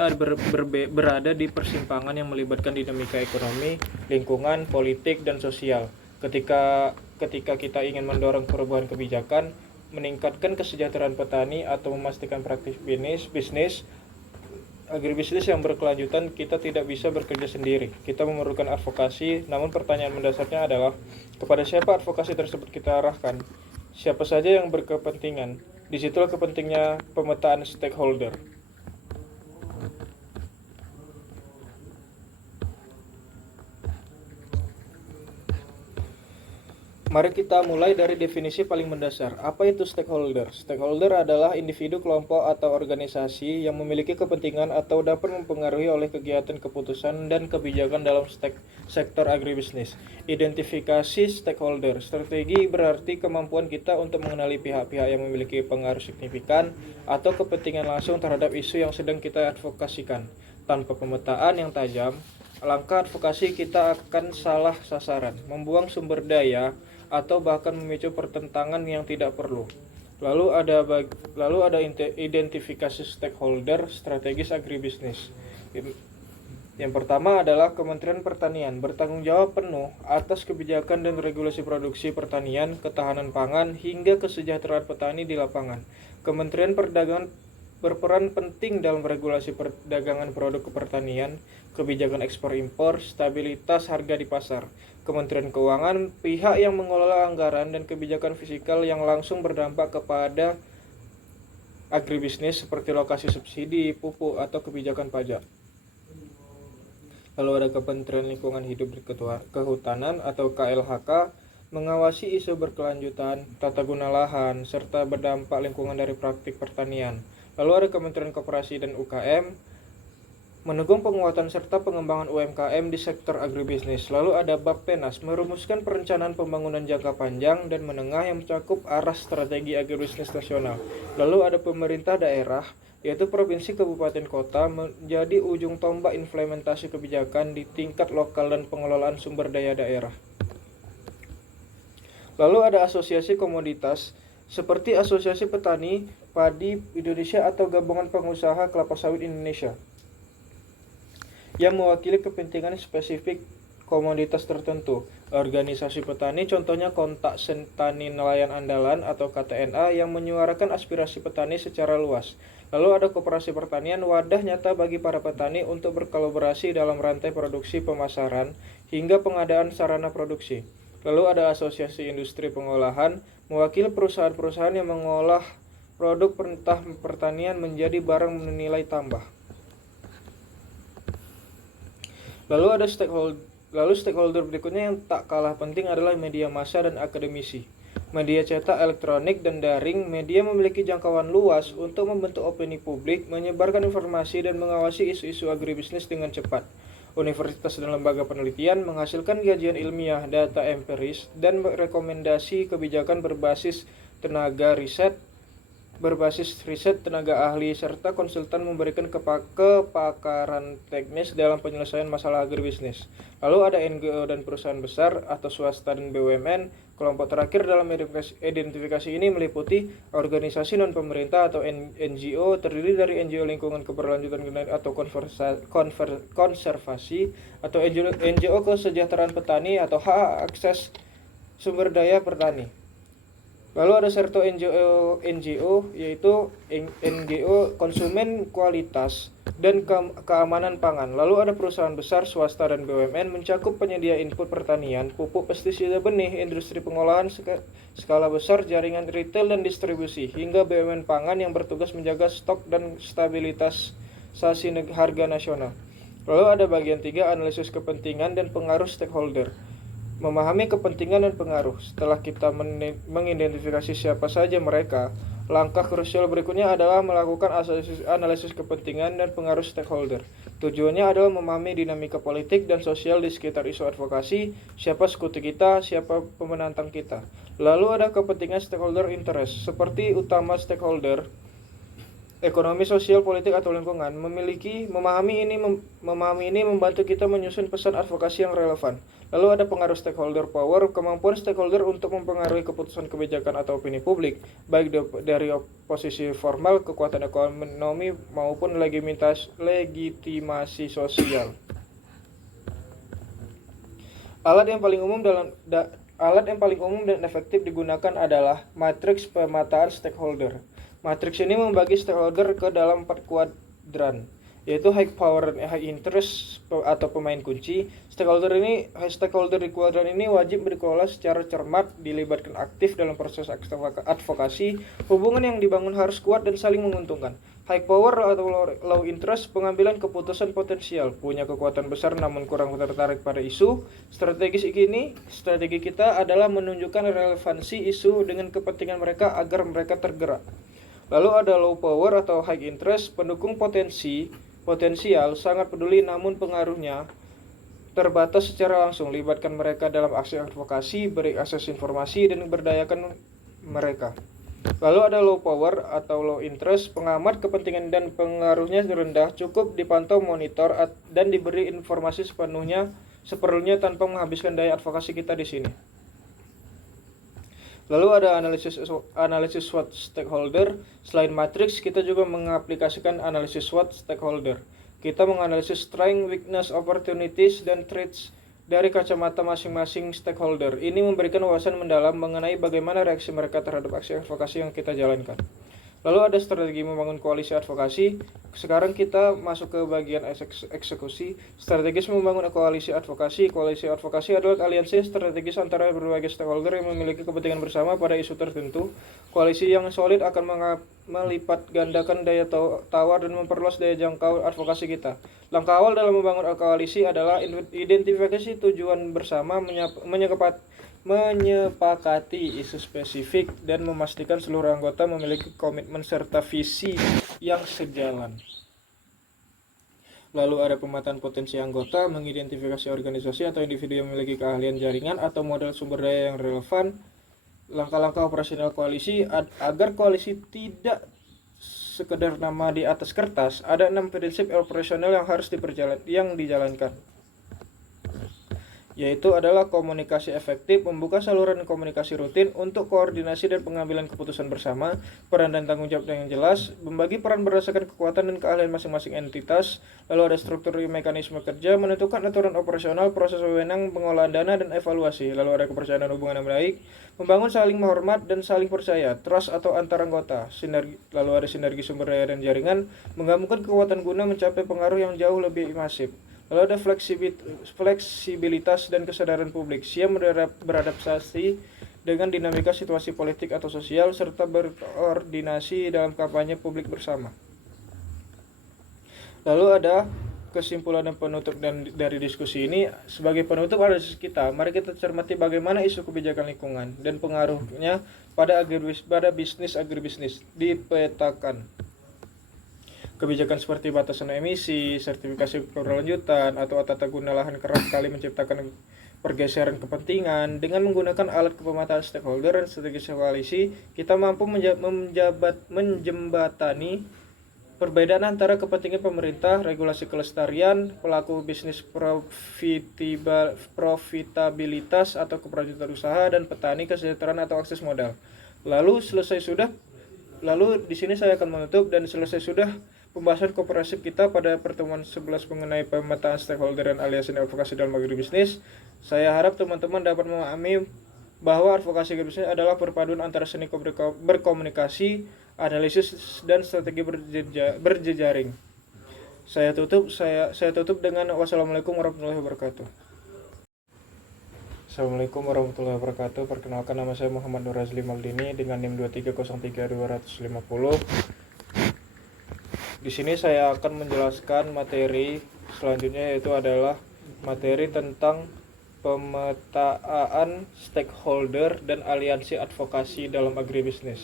berada di persimpangan yang melibatkan dinamika ekonomi, lingkungan, politik, dan sosial. Ketika kita ingin mendorong perubahan kebijakan, meningkatkan kesejahteraan petani, atau memastikan praktik bisnis agribisnis yang berkelanjutan, kita tidak bisa bekerja sendiri. Kita memerlukan advokasi, namun pertanyaan mendasarnya adalah, kepada siapa advokasi tersebut kita arahkan? Siapa saja yang berkepentingan? Disitulah kepentingnya pemetaan stakeholder. Mari kita mulai dari definisi paling mendasar. Apa itu stakeholder? Stakeholder adalah individu, kelompok, atau organisasi yang memiliki kepentingan atau dapat mempengaruhi oleh kegiatan, keputusan, dan kebijakan dalam sektor agribisnis. Identifikasi stakeholder. Strategi berarti kemampuan kita untuk mengenali pihak-pihak yang memiliki pengaruh signifikan atau kepentingan langsung terhadap isu yang sedang kita advokasikan. Tanpa pemetaan yang tajam, langkah advokasi kita akan salah sasaran, membuang sumber daya, atau bahkan memicu pertentangan yang tidak perlu. Lalu ada identifikasi stakeholder strategis agribisnis. Yang pertama adalah Kementerian Pertanian, bertanggung jawab penuh atas kebijakan dan regulasi produksi pertanian, ketahanan pangan, hingga kesejahteraan petani di lapangan. Kementerian Perdagangan berperan penting dalam regulasi perdagangan produk pertanian, kebijakan ekspor impor, stabilitas harga di pasar. Kementerian Keuangan, pihak yang mengelola anggaran dan kebijakan fiskal yang langsung berdampak kepada agribisnis seperti lokasi subsidi, pupuk, atau kebijakan pajak. Lalu ada Kementerian Lingkungan Hidup dan Kehutanan atau KLHK, mengawasi isu berkelanjutan, tata guna lahan, serta berdampak lingkungan dari praktik pertanian. Lalu ada Kementerian Koperasi dan UKM, mendukung penguatan serta pengembangan UMKM di sektor agribisnis. Lalu ada Bappenas, merumuskan perencanaan pembangunan jangka panjang dan menengah yang mencakup arah strategi agribisnis nasional. Lalu ada pemerintah daerah, yaitu provinsi, kabupaten, kota, menjadi ujung tombak implementasi kebijakan di tingkat lokal dan pengelolaan sumber daya daerah. Lalu ada asosiasi komoditas seperti Asosiasi Petani Padi Indonesia atau Gabungan Pengusaha Kelapa Sawit Indonesia, yang mewakili kepentingan spesifik komoditas tertentu. Organisasi petani contohnya Kontak Tani Nelayan Andalan atau KTNA yang menyuarakan aspirasi petani secara luas. Lalu ada koperasi pertanian, wadah nyata bagi para petani untuk berkolaborasi dalam rantai produksi, pemasaran, hingga pengadaan sarana produksi. Lalu ada asosiasi industri pengolahan, mewakili perusahaan-perusahaan yang mengolah produk pertanian menjadi barang bernilai tambah. Lalu stakeholder berikutnya yang tak kalah penting adalah media massa dan akademisi. Media cetak, elektronik, dan daring, media memiliki jangkauan luas untuk membentuk opini publik, menyebarkan informasi, dan mengawasi isu-isu agribisnis dengan cepat. Universitas dan lembaga penelitian menghasilkan kajian ilmiah, data empiris, dan rekomendasi kebijakan berbasis riset tenaga ahli, serta konsultan memberikan kepakaran teknis dalam penyelesaian masalah agribisnis. Lalu ada NGO dan perusahaan besar atau swasta dan BUMN. Kelompok terakhir dalam identifikasi ini meliputi organisasi non-pemerintah atau NGO, terdiri dari NGO lingkungan keberlanjutan atau konservasi, atau NGO kesejahteraan petani atau hak akses sumber daya petani. Lalu ada serto NGO yaitu NGO konsumen kualitas dan keamanan pangan. Lalu ada perusahaan besar, swasta, dan BUMN mencakup penyedia input pertanian, pupuk, pestisida, benih, industri pengolahan skala besar, jaringan retail dan distribusi, hingga BUMN pangan yang bertugas menjaga stok dan stabilitas harga nasional. Lalu ada bagian 3, analisis kepentingan dan pengaruh stakeholder. Memahami kepentingan dan pengaruh. Setelah kita mengidentifikasi siapa saja mereka, langkah krusial berikutnya adalah melakukan analisis kepentingan dan pengaruh stakeholder. Tujuannya adalah memahami dinamika politik dan sosial di sekitar isu advokasi, siapa sekutu kita, siapa pemenantang kita. Lalu ada kepentingan stakeholder interest, seperti utama stakeholder ekonomi, sosial, politik, atau lingkungan. Memahami ini membantu kita menyusun pesan advokasi yang relevan. Lalu ada pengaruh stakeholder power, kemampuan stakeholder untuk mempengaruhi keputusan kebijakan atau opini publik, baik dari posisi formal, kekuatan ekonomi, maupun legitimasi sosial. Alat yang paling umum dan efektif digunakan adalah matriks pemetaan stakeholder. Matriks ini membagi stakeholder ke dalam 4 kuadran, yaitu high power dan high interest atau pemain kunci. Stakeholder di kuadran ini wajib dikelola secara cermat, dilibatkan aktif dalam proses advokasi. Hubungan yang dibangun harus kuat dan saling menguntungkan. High power atau low interest, pengambilan keputusan potensial, punya kekuatan besar namun kurang tertarik pada isu. Strategi kita adalah menunjukkan relevansi isu dengan kepentingan mereka agar mereka tergerak. Lalu ada low power atau high interest, pendukung potensial, sangat peduli namun pengaruhnya terbatas secara langsung. Libatkan mereka dalam aksi advokasi, beri akses informasi, dan berdayakan mereka. Lalu ada low power atau low interest, pengamat kepentingan dan pengaruhnya rendah, cukup dipantau, monitor, dan diberi informasi seperlunya tanpa menghabiskan daya advokasi kita di sini. Lalu ada analisis SWOT stakeholder. Selain matriks, kita juga mengaplikasikan analisis SWOT stakeholder. Kita menganalisis strength, weakness, opportunities, dan threats dari kacamata masing-masing stakeholder. Ini memberikan wawasan mendalam mengenai bagaimana reaksi mereka terhadap aksi advokasi yang kita jalankan. Lalu ada strategi membangun koalisi advokasi. Sekarang kita masuk ke bagian eksekusi. Strategis membangun koalisi advokasi. Koalisi advokasi adalah aliansi strategis antara berbagai stakeholder yang memiliki kepentingan bersama pada isu tertentu. Koalisi yang solid akan melipat gandakan daya tawar dan memperluas daya jangkau advokasi kita. Langkah awal dalam membangun koalisi adalah identifikasi tujuan bersama, menyepakati isu spesifik, dan memastikan seluruh anggota memiliki komitmen serta visi yang sejalan. Lalu ada pemetaan potensi anggota, mengidentifikasi organisasi atau individu yang memiliki keahlian jaringan atau modal sumber daya yang relevan. Langkah-langkah operasional koalisi agar koalisi tidak sekedar nama di atas kertas. Ada 6 prinsip operasional yang harus dijalankan. yaitu adalah komunikasi efektif, membuka saluran komunikasi rutin untuk koordinasi dan pengambilan keputusan bersama, peran dan tanggung jawab yang jelas, membagi peran berdasarkan kekuatan dan keahlian masing-masing entitas, lalu ada struktur mekanisme kerja, menentukan aturan operasional, proses wewenang, pengolahan dana, dan evaluasi, lalu ada kepercayaan dan hubungan yang baik, membangun saling menghormat dan saling percaya, trust atau antar anggota, lalu ada sinergi sumber daya dan jaringan, menggabungkan kekuatan guna mencapai pengaruh yang jauh lebih masif. Lalu ada fleksibilitas dan kesadaran publik, siap beradaptasi dengan dinamika situasi politik atau sosial, serta berkoordinasi dalam kampanye publik bersama. Lalu ada kesimpulan dan penutup dari diskusi ini. Sebagai penutup ada kita, mari kita cermati bagaimana isu kebijakan lingkungan dan pengaruhnya pada bisnis agribisnis dipetakan. Kebijakan seperti batasan emisi, sertifikasi berkelanjutan, atau tata guna lahan kerap kali menciptakan pergeseran kepentingan. Dengan menggunakan alat pemetaan stakeholder dan strategi koalisi, kita mampu menjembatani perbedaan antara kepentingan pemerintah, regulasi kelestarian, pelaku bisnis profitabilitas atau keberlanjutan usaha, dan petani kesejahteraan atau akses modal. Lalu di sini saya akan menutup dan selesai sudah pembahasan kooperatif kita pada pertemuan 11 mengenai pemetaan stakeholder dan aliansi advokasi dalam agribisnis. Saya harap teman-teman dapat memahami bahwa advokasi agribisnis adalah perpaduan antara seni berkomunikasi, analisis, dan strategi berjejaring. Saya tutup dengan wassalamualaikum warahmatullahi wabarakatuh. Assalamualaikum warahmatullahi wabarakatuh. Perkenalkan, nama saya Muhammad Nur Azli Maldini dengan NIM 2303250. Di sini saya akan menjelaskan materi selanjutnya, yaitu adalah materi tentang pemetaan stakeholder dan aliansi advokasi dalam agribisnis.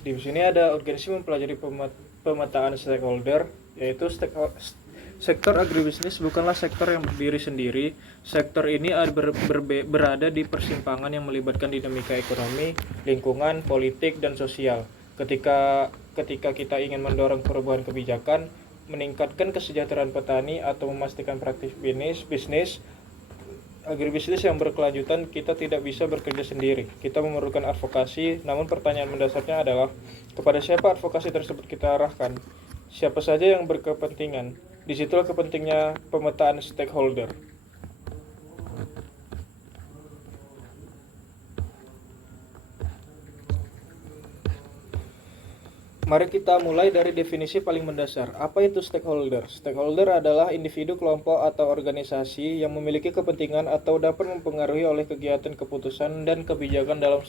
Di sini ada urgensi mempelajari pemetaan stakeholder, yaitu sektor agribisnis bukanlah sektor yang berdiri sendiri. Sektor ini berada di persimpangan yang melibatkan dinamika ekonomi, lingkungan, politik, dan sosial. Ketika kita ingin mendorong perubahan kebijakan, meningkatkan kesejahteraan petani, atau memastikan praktik bisnis agribisnis yang berkelanjutan, kita tidak bisa bekerja sendiri. Kita memerlukan advokasi, namun pertanyaan mendasarnya adalah, kepada siapa advokasi tersebut kita arahkan? Siapa saja yang berkepentingan? Disitulah kepentingnya pemetaan stakeholder. Mari kita mulai dari definisi paling mendasar. Apa itu stakeholder? Stakeholder adalah individu, kelompok, atau organisasi yang memiliki kepentingan atau dapat mempengaruhi oleh kegiatan, keputusan, dan kebijakan dalam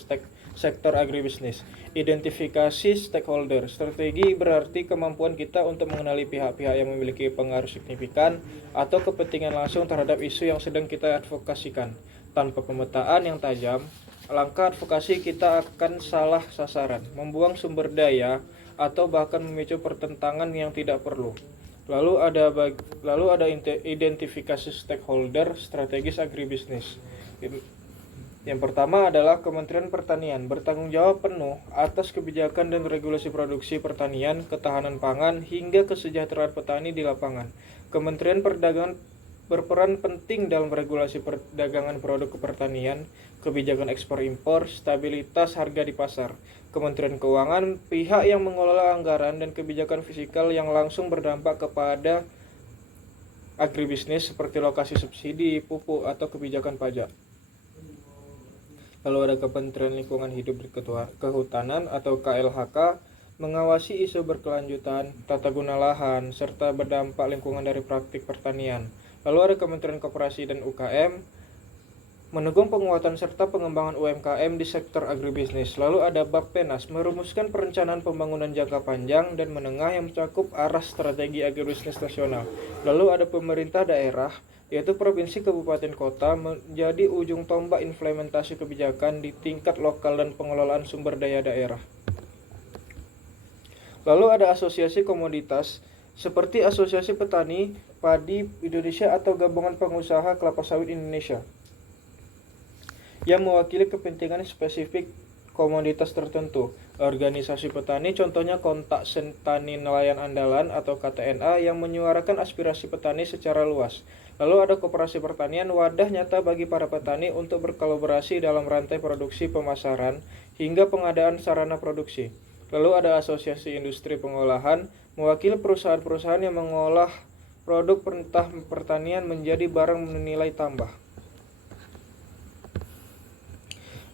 sektor agribisnis. Identifikasi stakeholder. Strategi berarti kemampuan kita untuk mengenali pihak-pihak yang memiliki pengaruh signifikan atau kepentingan langsung terhadap isu yang sedang kita advokasikan. Tanpa pemetaan yang tajam, langkah advokasi kita akan salah sasaran, membuang sumber daya, atau bahkan memicu pertentangan yang tidak perlu. Lalu ada identifikasi stakeholder strategis agribisnis. Yang pertama adalah Kementerian Pertanian, bertanggung jawab penuh atas kebijakan dan regulasi produksi pertanian, ketahanan pangan, hingga kesejahteraan petani di lapangan. Kementerian Perdagangan berperan penting dalam regulasi perdagangan produk pertanian, kebijakan ekspor impor, stabilitas harga di pasar. Kementerian Keuangan, pihak yang mengelola anggaran dan kebijakan fiskal yang langsung berdampak kepada agribisnis seperti lokasi subsidi, pupuk, atau kebijakan pajak. Lalu ada Kementerian Lingkungan Hidup dan Kehutanan atau KLHK, mengawasi isu berkelanjutan, tata guna lahan, serta berdampak lingkungan dari praktik pertanian. Lalu ada Kementerian Koperasi dan UKM, mendukung penguatan serta pengembangan UMKM di sektor agribisnis. Lalu ada Bappenas, merumuskan perencanaan pembangunan jangka panjang dan menengah yang mencakup arah strategi agribisnis nasional. Lalu ada pemerintah daerah, yaitu provinsi, kabupaten, kota, menjadi ujung tombak implementasi kebijakan di tingkat lokal dan pengelolaan sumber daya daerah. Lalu ada asosiasi komoditas, seperti Asosiasi Petani Padi Indonesia atau Gabungan Pengusaha Kelapa Sawit Indonesia, yang mewakili kepentingan spesifik komoditas tertentu. Organisasi petani contohnya Kontak Tani Nelayan Andalan atau KTNA yang menyuarakan aspirasi petani secara luas. Lalu ada koperasi pertanian, wadah nyata bagi para petani untuk berkolaborasi dalam rantai produksi, pemasaran, hingga pengadaan sarana produksi. Lalu ada asosiasi industri pengolahan, mewakili perusahaan-perusahaan yang mengolah produk pertanian menjadi barang bernilai tambah.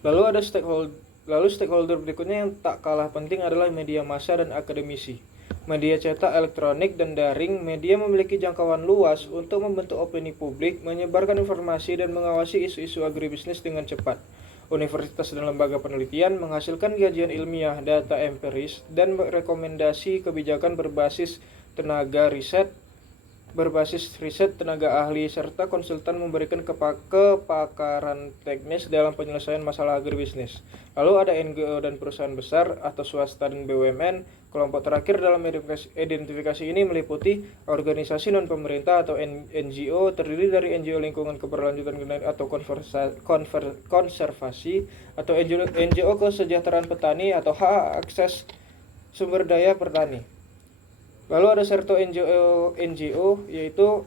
Lalu stakeholder berikutnya yang tak kalah penting adalah media massa dan akademisi. Media cetak, elektronik, dan daring, media memiliki jangkauan luas untuk membentuk opini publik, menyebarkan informasi, dan mengawasi isu-isu agribisnis dengan cepat. Universitas dan lembaga penelitian menghasilkan kajian ilmiah, data empiris, dan rekomendasi kebijakan berbasis riset, tenaga ahli, serta konsultan memberikan kepakaran teknis dalam penyelesaian masalah agribisnis. Lalu ada NGO dan perusahaan besar atau swasta dan BUMN. Kelompok terakhir dalam identifikasi ini meliputi organisasi non-pemerintah atau NGO, terdiri dari NGO lingkungan keberlanjutan atau konservasi, atau NGO kesejahteraan petani atau hak akses sumber daya petani. Lalu ada serto NGO yaitu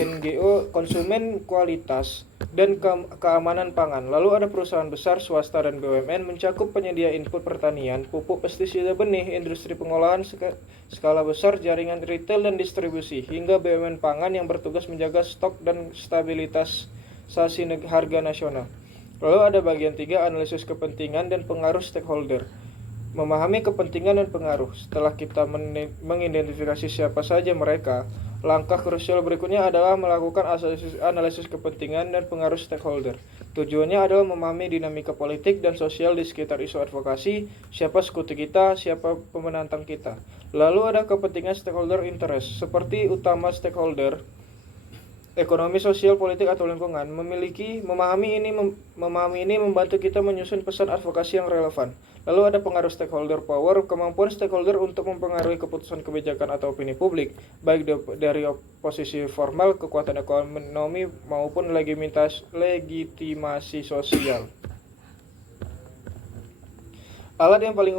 NGO konsumen kualitas dan keamanan pangan. Lalu ada perusahaan besar, swasta, dan BUMN mencakup penyedia input pertanian, pupuk, pestisida, benih, industri pengolahan skala besar, jaringan retail dan distribusi, hingga BUMN pangan yang bertugas menjaga stok dan stabilitas harga nasional. Lalu ada bagian 3, analisis kepentingan dan pengaruh stakeholder. Memahami kepentingan dan pengaruh. Setelah kita mengidentifikasi siapa saja mereka, langkah krusial berikutnya adalah melakukan analisis kepentingan dan pengaruh stakeholder. Tujuannya adalah memahami dinamika politik dan sosial di sekitar isu advokasi, siapa sekutu kita, siapa pemenantang kita. Lalu ada kepentingan stakeholder interest, seperti utama stakeholder ekonomi, sosial, politik, atau lingkungan. Memahami ini membantu kita menyusun pesan advokasi yang relevan. Lalu ada pengaruh stakeholder power, kemampuan stakeholder untuk mempengaruhi keputusan kebijakan atau opini publik, baik dari posisi formal, kekuatan ekonomi, maupun legitimasi sosial. Alat yang paling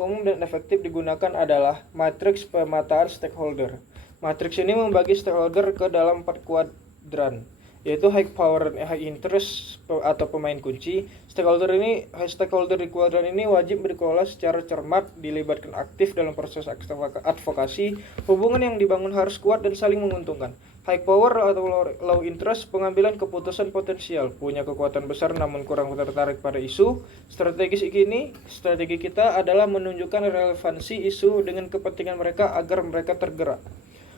umum dan efektif digunakan adalah matriks pemetaan stakeholder. Matriks ini membagi stakeholder ke dalam 4 kuadran, yaitu high power, high interest atau pemain kunci. Stakeholder di kuadran ini wajib dikelola secara cermat, dilibatkan aktif dalam proses advokasi. Hubungan yang dibangun harus kuat dan saling menguntungkan. High power atau low interest, pengambilan keputusan potensial, punya kekuatan besar namun kurang tertarik pada isu. Strategi kita adalah menunjukkan relevansi isu dengan kepentingan mereka agar mereka tergerak.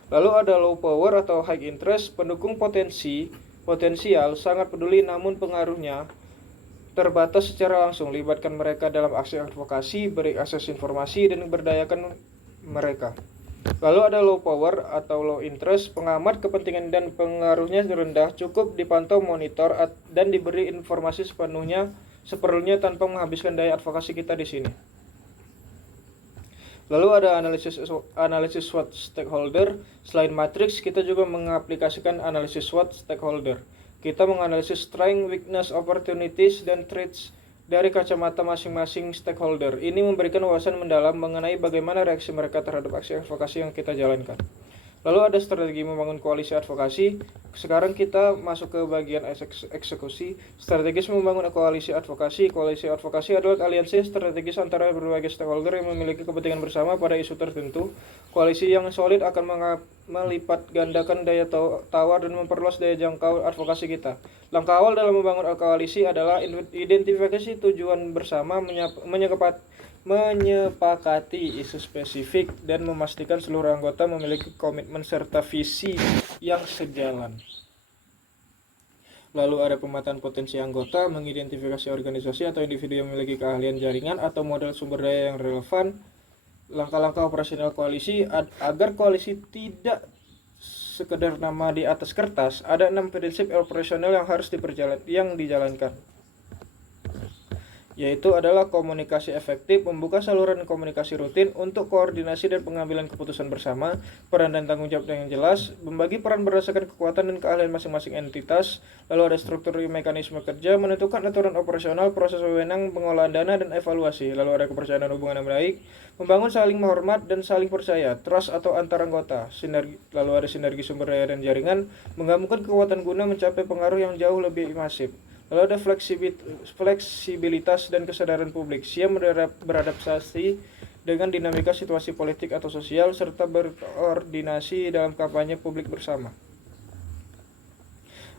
Lalu ada low power atau high interest, pendukung potensial, sangat peduli namun pengaruhnya terbatas secara langsung. Libatkan mereka dalam aksi advokasi, beri akses informasi, dan berdayakan mereka. Lalu ada low power atau low interest, pengamat kepentingan dan pengaruhnya rendah, cukup dipantau, monitor, dan diberi informasi seperlunya tanpa menghabiskan daya advokasi kita di sini. Lalu ada analisis SWOT stakeholder. Selain matriks, kita juga mengaplikasikan analisis SWOT stakeholder. Kita menganalisis strength, weakness, opportunities, dan threats dari kacamata masing-masing stakeholder. Ini memberikan wawasan mendalam mengenai bagaimana reaksi mereka terhadap aksi advokasi yang kita jalankan. Lalu ada strategi membangun koalisi advokasi. Sekarang kita masuk ke bagian eksekusi. Strategis membangun koalisi advokasi. Koalisi advokasi adalah aliansi strategis antara berbagai stakeholder yang memiliki kepentingan bersama pada isu tertentu. Koalisi yang solid akan melipat gandakan daya tawar dan memperluas daya jangkau advokasi kita. Langkah awal dalam membangun koalisi adalah identifikasi tujuan bersama, menyepakati isu spesifik, dan memastikan seluruh anggota memiliki komitmen serta visi yang sejalan. Lalu ada pemetaan potensi anggota, mengidentifikasi organisasi atau individu yang memiliki keahlian jaringan atau modal sumber daya yang relevan. Langkah-langkah operasional koalisi agar koalisi tidak sekedar nama di atas kertas. Ada 6 prinsip operasional yang harus dijalankan. yaitu adalah komunikasi efektif, membuka saluran komunikasi rutin untuk koordinasi dan pengambilan keputusan bersama, peran dan tanggung jawab yang jelas, membagi peran berdasarkan kekuatan dan keahlian masing-masing entitas, lalu ada struktur mekanisme kerja, menentukan aturan operasional, proses wewenang, pengolahan dana, dan evaluasi, lalu ada kepercayaan dan hubungan yang baik, membangun saling menghormat dan saling percaya, trust atau antar anggota, lalu ada sinergi sumber daya dan jaringan, menggabungkan kekuatan guna mencapai pengaruh yang jauh lebih masif. Lalu ada fleksibilitas dan kesadaran publik, siap beradaptasi dengan dinamika situasi politik atau sosial, serta berkoordinasi dalam kampanye publik bersama.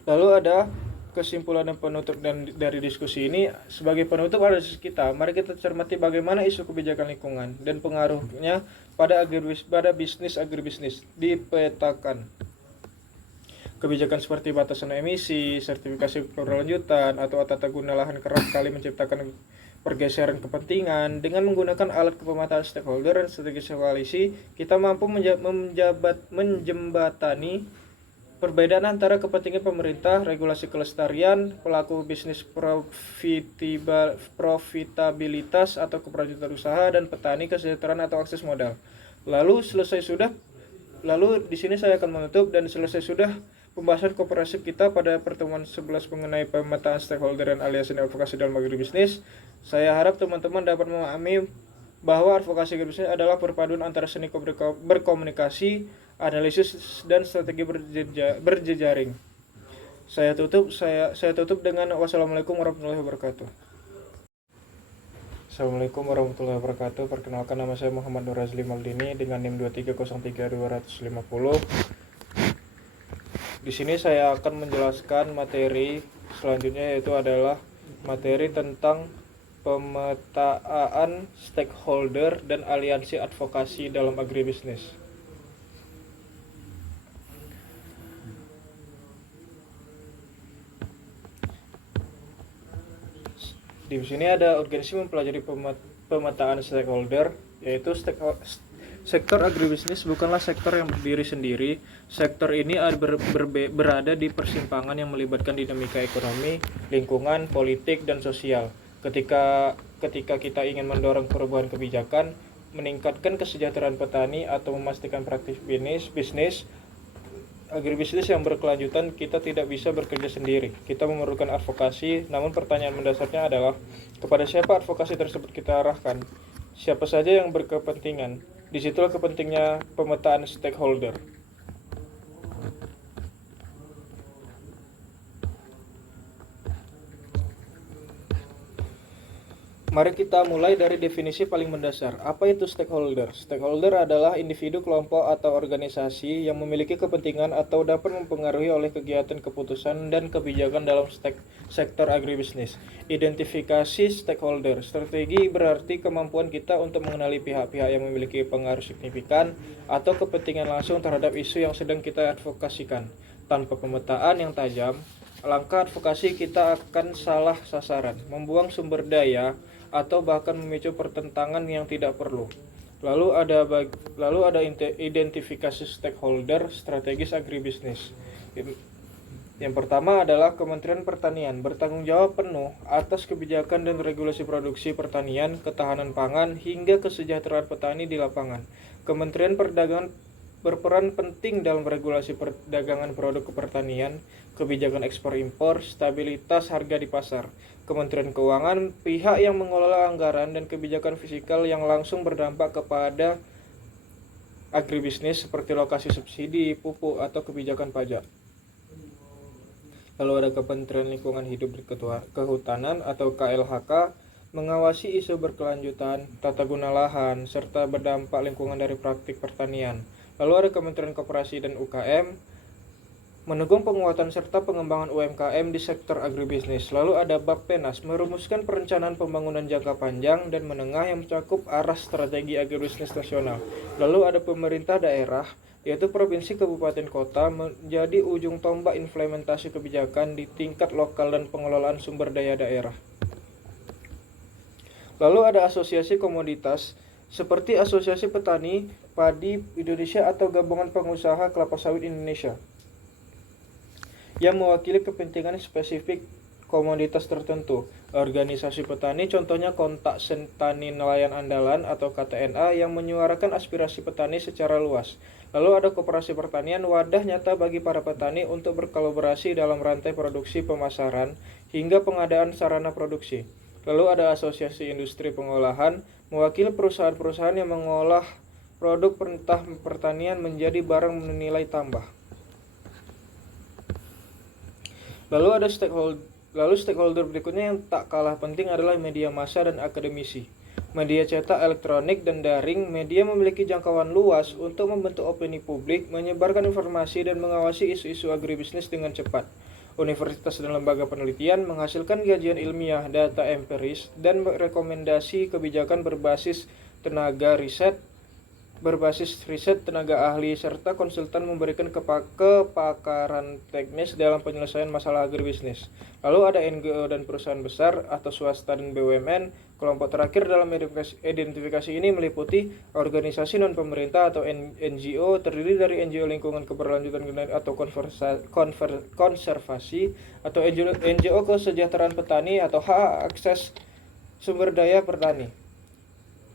Lalu ada kesimpulan dan penutup dari diskusi ini. Sebagai penutup ada kita, mari kita cermati bagaimana isu kebijakan lingkungan dan pengaruhnya pada bisnis agribisnis dipetakan. Kebijakan seperti batasan emisi, sertifikasi berkelanjutan, atau tata guna lahan kerap kali menciptakan pergeseran kepentingan. Dengan menggunakan alat kepemataan stakeholder dan strategi koalisi, kita mampu menjembatani perbedaan antara kepentingan pemerintah, regulasi kelestarian, pelaku bisnis profitabilitas atau keberlanjutan usaha, dan petani kesejahteraan atau akses modal. Lalu di sini saya akan menutup dan selesai sudah pembahasan komprehensif kita pada pertemuan 11 mengenai pemetaan stakeholder dan aliansi advokasi dalam agribisnis. Saya harap teman-teman dapat memahami bahwa advokasi agribisnis adalah perpaduan antara seni berkomunikasi, analisis, dan strategi berjejaring. Saya tutup dengan wassalamualaikum warahmatullahi wabarakatuh. Assalamualaikum warahmatullahi wabarakatuh. Perkenalkan, nama saya Muhammad Nur Azli Maldini dengan NIM 2303250. Di sini saya akan menjelaskan materi selanjutnya, yaitu adalah materi tentang pemetaan stakeholder dan aliansi advokasi dalam agribisnis. Di sini ada urgensi mempelajari pemetaan stakeholder, yaitu sektor agribisnis bukanlah sektor yang berdiri sendiri. Sektor ini berada di persimpangan yang melibatkan dinamika ekonomi, lingkungan, politik, dan sosial. Ketika kita ingin mendorong perubahan kebijakan, meningkatkan kesejahteraan petani, atau memastikan praktik bisnis agribisnis yang berkelanjutan, kita tidak bisa bekerja sendiri. Kita memerlukan advokasi, namun pertanyaan mendasarnya adalah, kepada siapa advokasi tersebut kita arahkan? Siapa saja yang berkepentingan? Disitulah kepentingnya pemetaan stakeholder. Mari kita mulai dari definisi paling mendasar. Apa itu stakeholder? Stakeholder adalah individu, kelompok, atau organisasi yang memiliki kepentingan atau dapat mempengaruhi oleh kegiatan, keputusan, dan kebijakan dalam sektor agribisnis. Identifikasi stakeholder. Strategi berarti kemampuan kita untuk mengenali pihak-pihak yang memiliki pengaruh signifikan atau kepentingan langsung terhadap isu yang sedang kita advokasikan. Tanpa pemetaan yang tajam, langkah advokasi kita akan salah sasaran, membuang sumber daya, atau bahkan memicu pertentangan yang tidak perlu. Lalu ada identifikasi stakeholder strategis agribisnis. Yang pertama adalah Kementerian Pertanian, bertanggung jawab penuh atas kebijakan dan regulasi produksi pertanian, ketahanan pangan, hingga kesejahteraan petani di lapangan. Kementerian Perdagangan berperan penting dalam regulasi perdagangan produk pertanian, kebijakan ekspor impor, stabilitas harga di pasar. Kementerian Keuangan, pihak yang mengelola anggaran dan kebijakan fiskal yang langsung berdampak kepada agribisnis seperti lokasi subsidi, pupuk, atau kebijakan pajak. Lalu ada Kementerian Lingkungan Hidup dan Kehutanan atau KLHK, mengawasi isu berkelanjutan, tata guna lahan, serta berdampak lingkungan dari praktik pertanian. Lalu ada Kementerian Koperasi dan UKM, mendukung penguatan serta pengembangan UMKM di sektor agribisnis. Lalu ada Bappenas, merumuskan perencanaan pembangunan jangka panjang dan menengah yang mencakup arah strategi agribisnis nasional. Lalu ada pemerintah daerah, yaitu provinsi, kabupaten, kota, menjadi ujung tombak implementasi kebijakan di tingkat lokal dan pengelolaan sumber daya daerah. Lalu ada asosiasi komoditas, seperti Asosiasi Petani Padi Indonesia atau Gabungan Pengusaha Kelapa Sawit Indonesia, yang mewakili kepentingan spesifik komoditas tertentu. Organisasi petani contohnya Kontak Tani Nelayan Andalan atau KTNA yang menyuarakan aspirasi petani secara luas. Lalu ada koperasi pertanian, wadah nyata bagi para petani untuk berkolaborasi dalam rantai produksi, pemasaran, hingga pengadaan sarana produksi. Lalu ada asosiasi industri pengolahan, mewakili perusahaan-perusahaan yang mengolah produk pertanian menjadi barang bernilai tambah. Lalu stakeholder berikutnya yang tak kalah penting adalah media massa dan akademisi. Media cetak, elektronik, dan daring, media memiliki jangkauan luas untuk membentuk opini publik, menyebarkan informasi, dan mengawasi isu-isu agribisnis dengan cepat. Universitas dan lembaga penelitian menghasilkan kajian ilmiah, data empiris, dan rekomendasi kebijakan berbasis riset, tenaga ahli, serta konsultan memberikan kepakaran teknis dalam penyelesaian masalah agribisnis. Lalu ada NGO dan perusahaan besar atau swasta dan BUMN. Kelompok terakhir dalam identifikasi ini meliputi organisasi non-pemerintah atau NGO, terdiri dari NGO lingkungan keberlanjutan atau konservasi, atau NGO kesejahteraan petani atau hak akses sumber daya petani.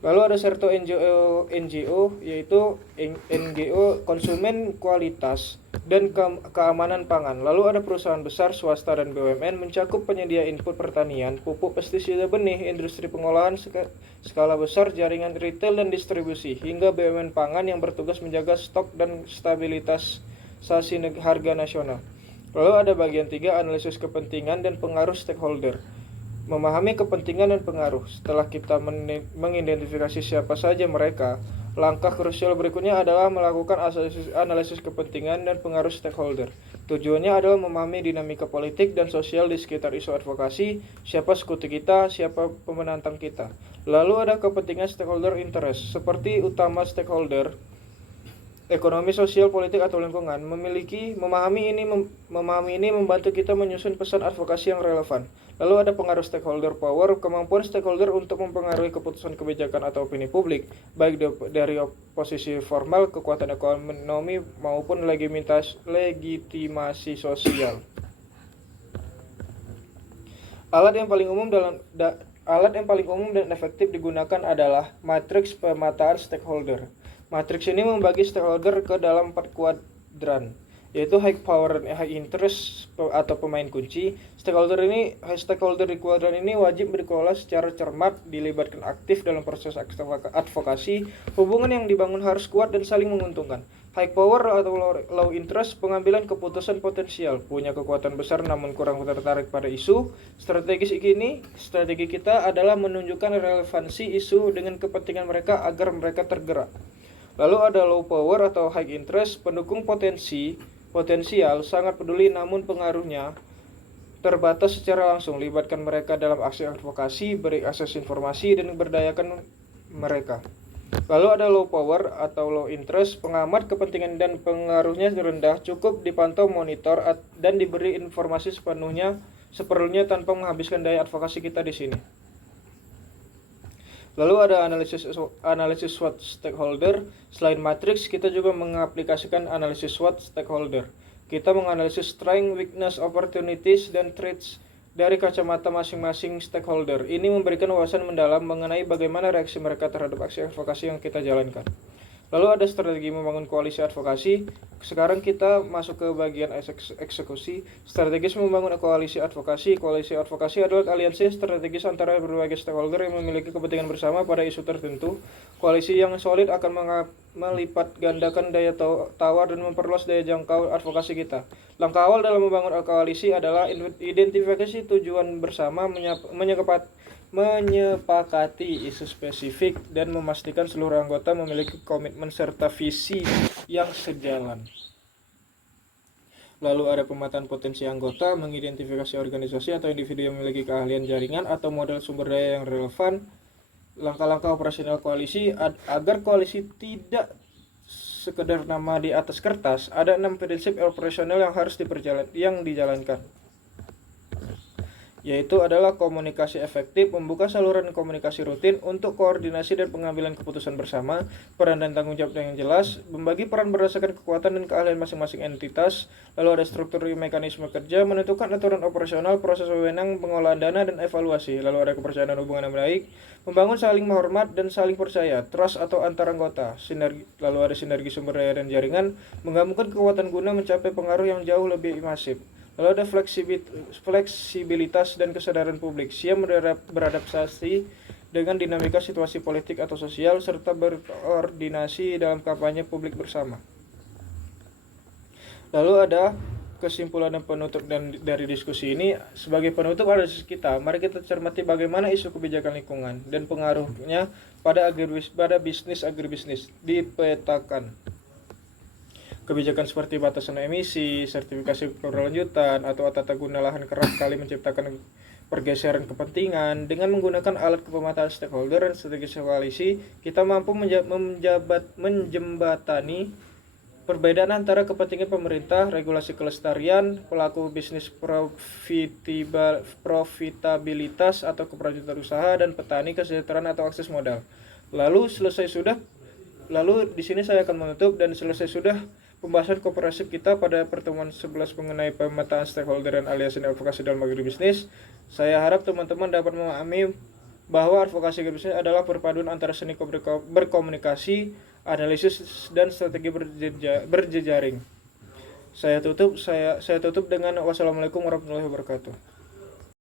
Lalu ada serto NGO yaitu NGO konsumen kualitas dan keamanan pangan. Lalu ada perusahaan besar, swasta, dan BUMN mencakup penyedia input pertanian, pupuk, pestisida, benih, industri pengolahan skala besar, jaringan retail dan distribusi, hingga BUMN pangan yang bertugas menjaga stok dan stabilitas harga nasional. Lalu ada bagian 3, analisis kepentingan dan pengaruh stakeholder. Memahami kepentingan dan pengaruh. Setelah kita mengidentifikasi siapa saja mereka, langkah krusial berikutnya adalah melakukan analisis kepentingan dan pengaruh stakeholder. Tujuannya adalah memahami dinamika politik dan sosial di sekitar isu advokasi, siapa sekutu kita, siapa pemenantang kita. Lalu ada kepentingan stakeholder interest, seperti utama stakeholder ekonomi, sosial, politik, atau lingkungan. Memahami ini membantu kita menyusun pesan advokasi yang relevan. Lalu ada pengaruh stakeholder power, kemampuan stakeholder untuk mempengaruhi keputusan kebijakan atau opini publik, baik dari posisi formal, kekuatan ekonomi, maupun legitimasi sosial. Alat yang paling umum dan efektif digunakan adalah matriks pemetaan stakeholder. Matriks ini membagi stakeholder ke dalam 4 kuadran, yaitu high power dan high interest atau pemain kunci. Stakeholder di kuadran ini wajib dikelola secara cermat, dilibatkan aktif dalam proses advokasi. Hubungan yang dibangun harus kuat dan saling menguntungkan. High power atau low interest, pengambilan keputusan potensial, punya kekuatan besar namun kurang tertarik pada isu. Strategi kita adalah menunjukkan relevansi isu dengan kepentingan mereka agar mereka tergerak. Lalu ada low power atau high interest, pendukung potensial, sangat peduli namun pengaruhnya terbatas secara langsung. Libatkan mereka dalam aksi advokasi, beri akses informasi, dan berdayakan mereka. Lalu ada low power atau low interest, pengamat kepentingan dan pengaruhnya rendah, cukup dipantau, monitor, dan diberi informasi seperlunya tanpa menghabiskan daya advokasi kita di sini. Lalu ada analisis SWOT stakeholder. Selain matriks, kita juga mengaplikasikan analisis SWOT stakeholder. Kita menganalisis strength, weakness, opportunities, dan threats dari kacamata masing-masing stakeholder. Ini memberikan wawasan mendalam mengenai bagaimana reaksi mereka terhadap aksi advokasi yang kita jalankan. Lalu ada strategi membangun koalisi advokasi. Sekarang kita masuk ke bagian eksekusi. Strategis membangun koalisi advokasi. Koalisi advokasi adalah aliansi strategis antara berbagai stakeholder yang memiliki kepentingan bersama pada isu tertentu. Koalisi yang solid akan melipat gandakan daya tawar dan memperluas daya jangkau advokasi kita. Langkah awal dalam membangun koalisi adalah identifikasi tujuan bersama, menyepakati isu spesifik, dan memastikan seluruh anggota memiliki komitmen serta visi yang sejalan. Lalu ada pemetaan potensi anggota, mengidentifikasi organisasi atau individu yang memiliki keahlian jaringan atau model sumber daya yang relevan. Langkah-langkah operasional koalisi agar koalisi tidak sekedar nama di atas kertas. Ada 6 prinsip operasional yang harus dijalankan. yaitu adalah komunikasi efektif, membuka saluran komunikasi rutin untuk koordinasi dan pengambilan keputusan bersama, peran dan tanggung jawab yang jelas, membagi peran berdasarkan kekuatan dan keahlian masing-masing entitas, lalu ada struktur mekanisme kerja, menentukan aturan operasional, proses wewenang, pengolahan dana, dan evaluasi, lalu ada kepercayaan dan hubungan yang baik, membangun saling menghormat dan saling percaya, trust atau antar anggota, lalu ada sinergi sumber daya dan jaringan, menggabungkan kekuatan guna mencapai pengaruh yang jauh lebih masif. Lalu ada fleksibilitas dan kesadaran publik, siap beradaptasi dengan dinamika situasi politik atau sosial, serta berkoordinasi dalam kampanye publik bersama. Lalu ada kesimpulan dan penutup dari diskusi ini. Sebagai penutup ada kita, mari kita cermati bagaimana isu kebijakan lingkungan dan pengaruhnya pada bisnis agribisnis dipetakan. Kebijakan seperti batasan emisi, sertifikasi berkelanjutan, atau tata guna lahan kerap kali menciptakan pergeseran kepentingan. Dengan menggunakan alat kepemataan stakeholder dan strategi koalisi, kita mampu menjembatani perbedaan antara kepentingan pemerintah, regulasi kelestarian, pelaku bisnis profitabilitas atau keberlanjutan usaha, dan petani kesejahteraan atau akses modal. Lalu di sini saya akan menutup dan selesai sudah pembahasan komprehensif kita pada pertemuan 11 mengenai pemetaan stakeholder dan aliansi advokasi dalam agribisnis. Saya harap teman-teman dapat memahami bahwa advokasi agribisnis adalah perpaduan antara seni berkomunikasi, analisis, dan strategi berjejaring. Saya tutup dengan wassalamualaikum warahmatullahi wabarakatuh.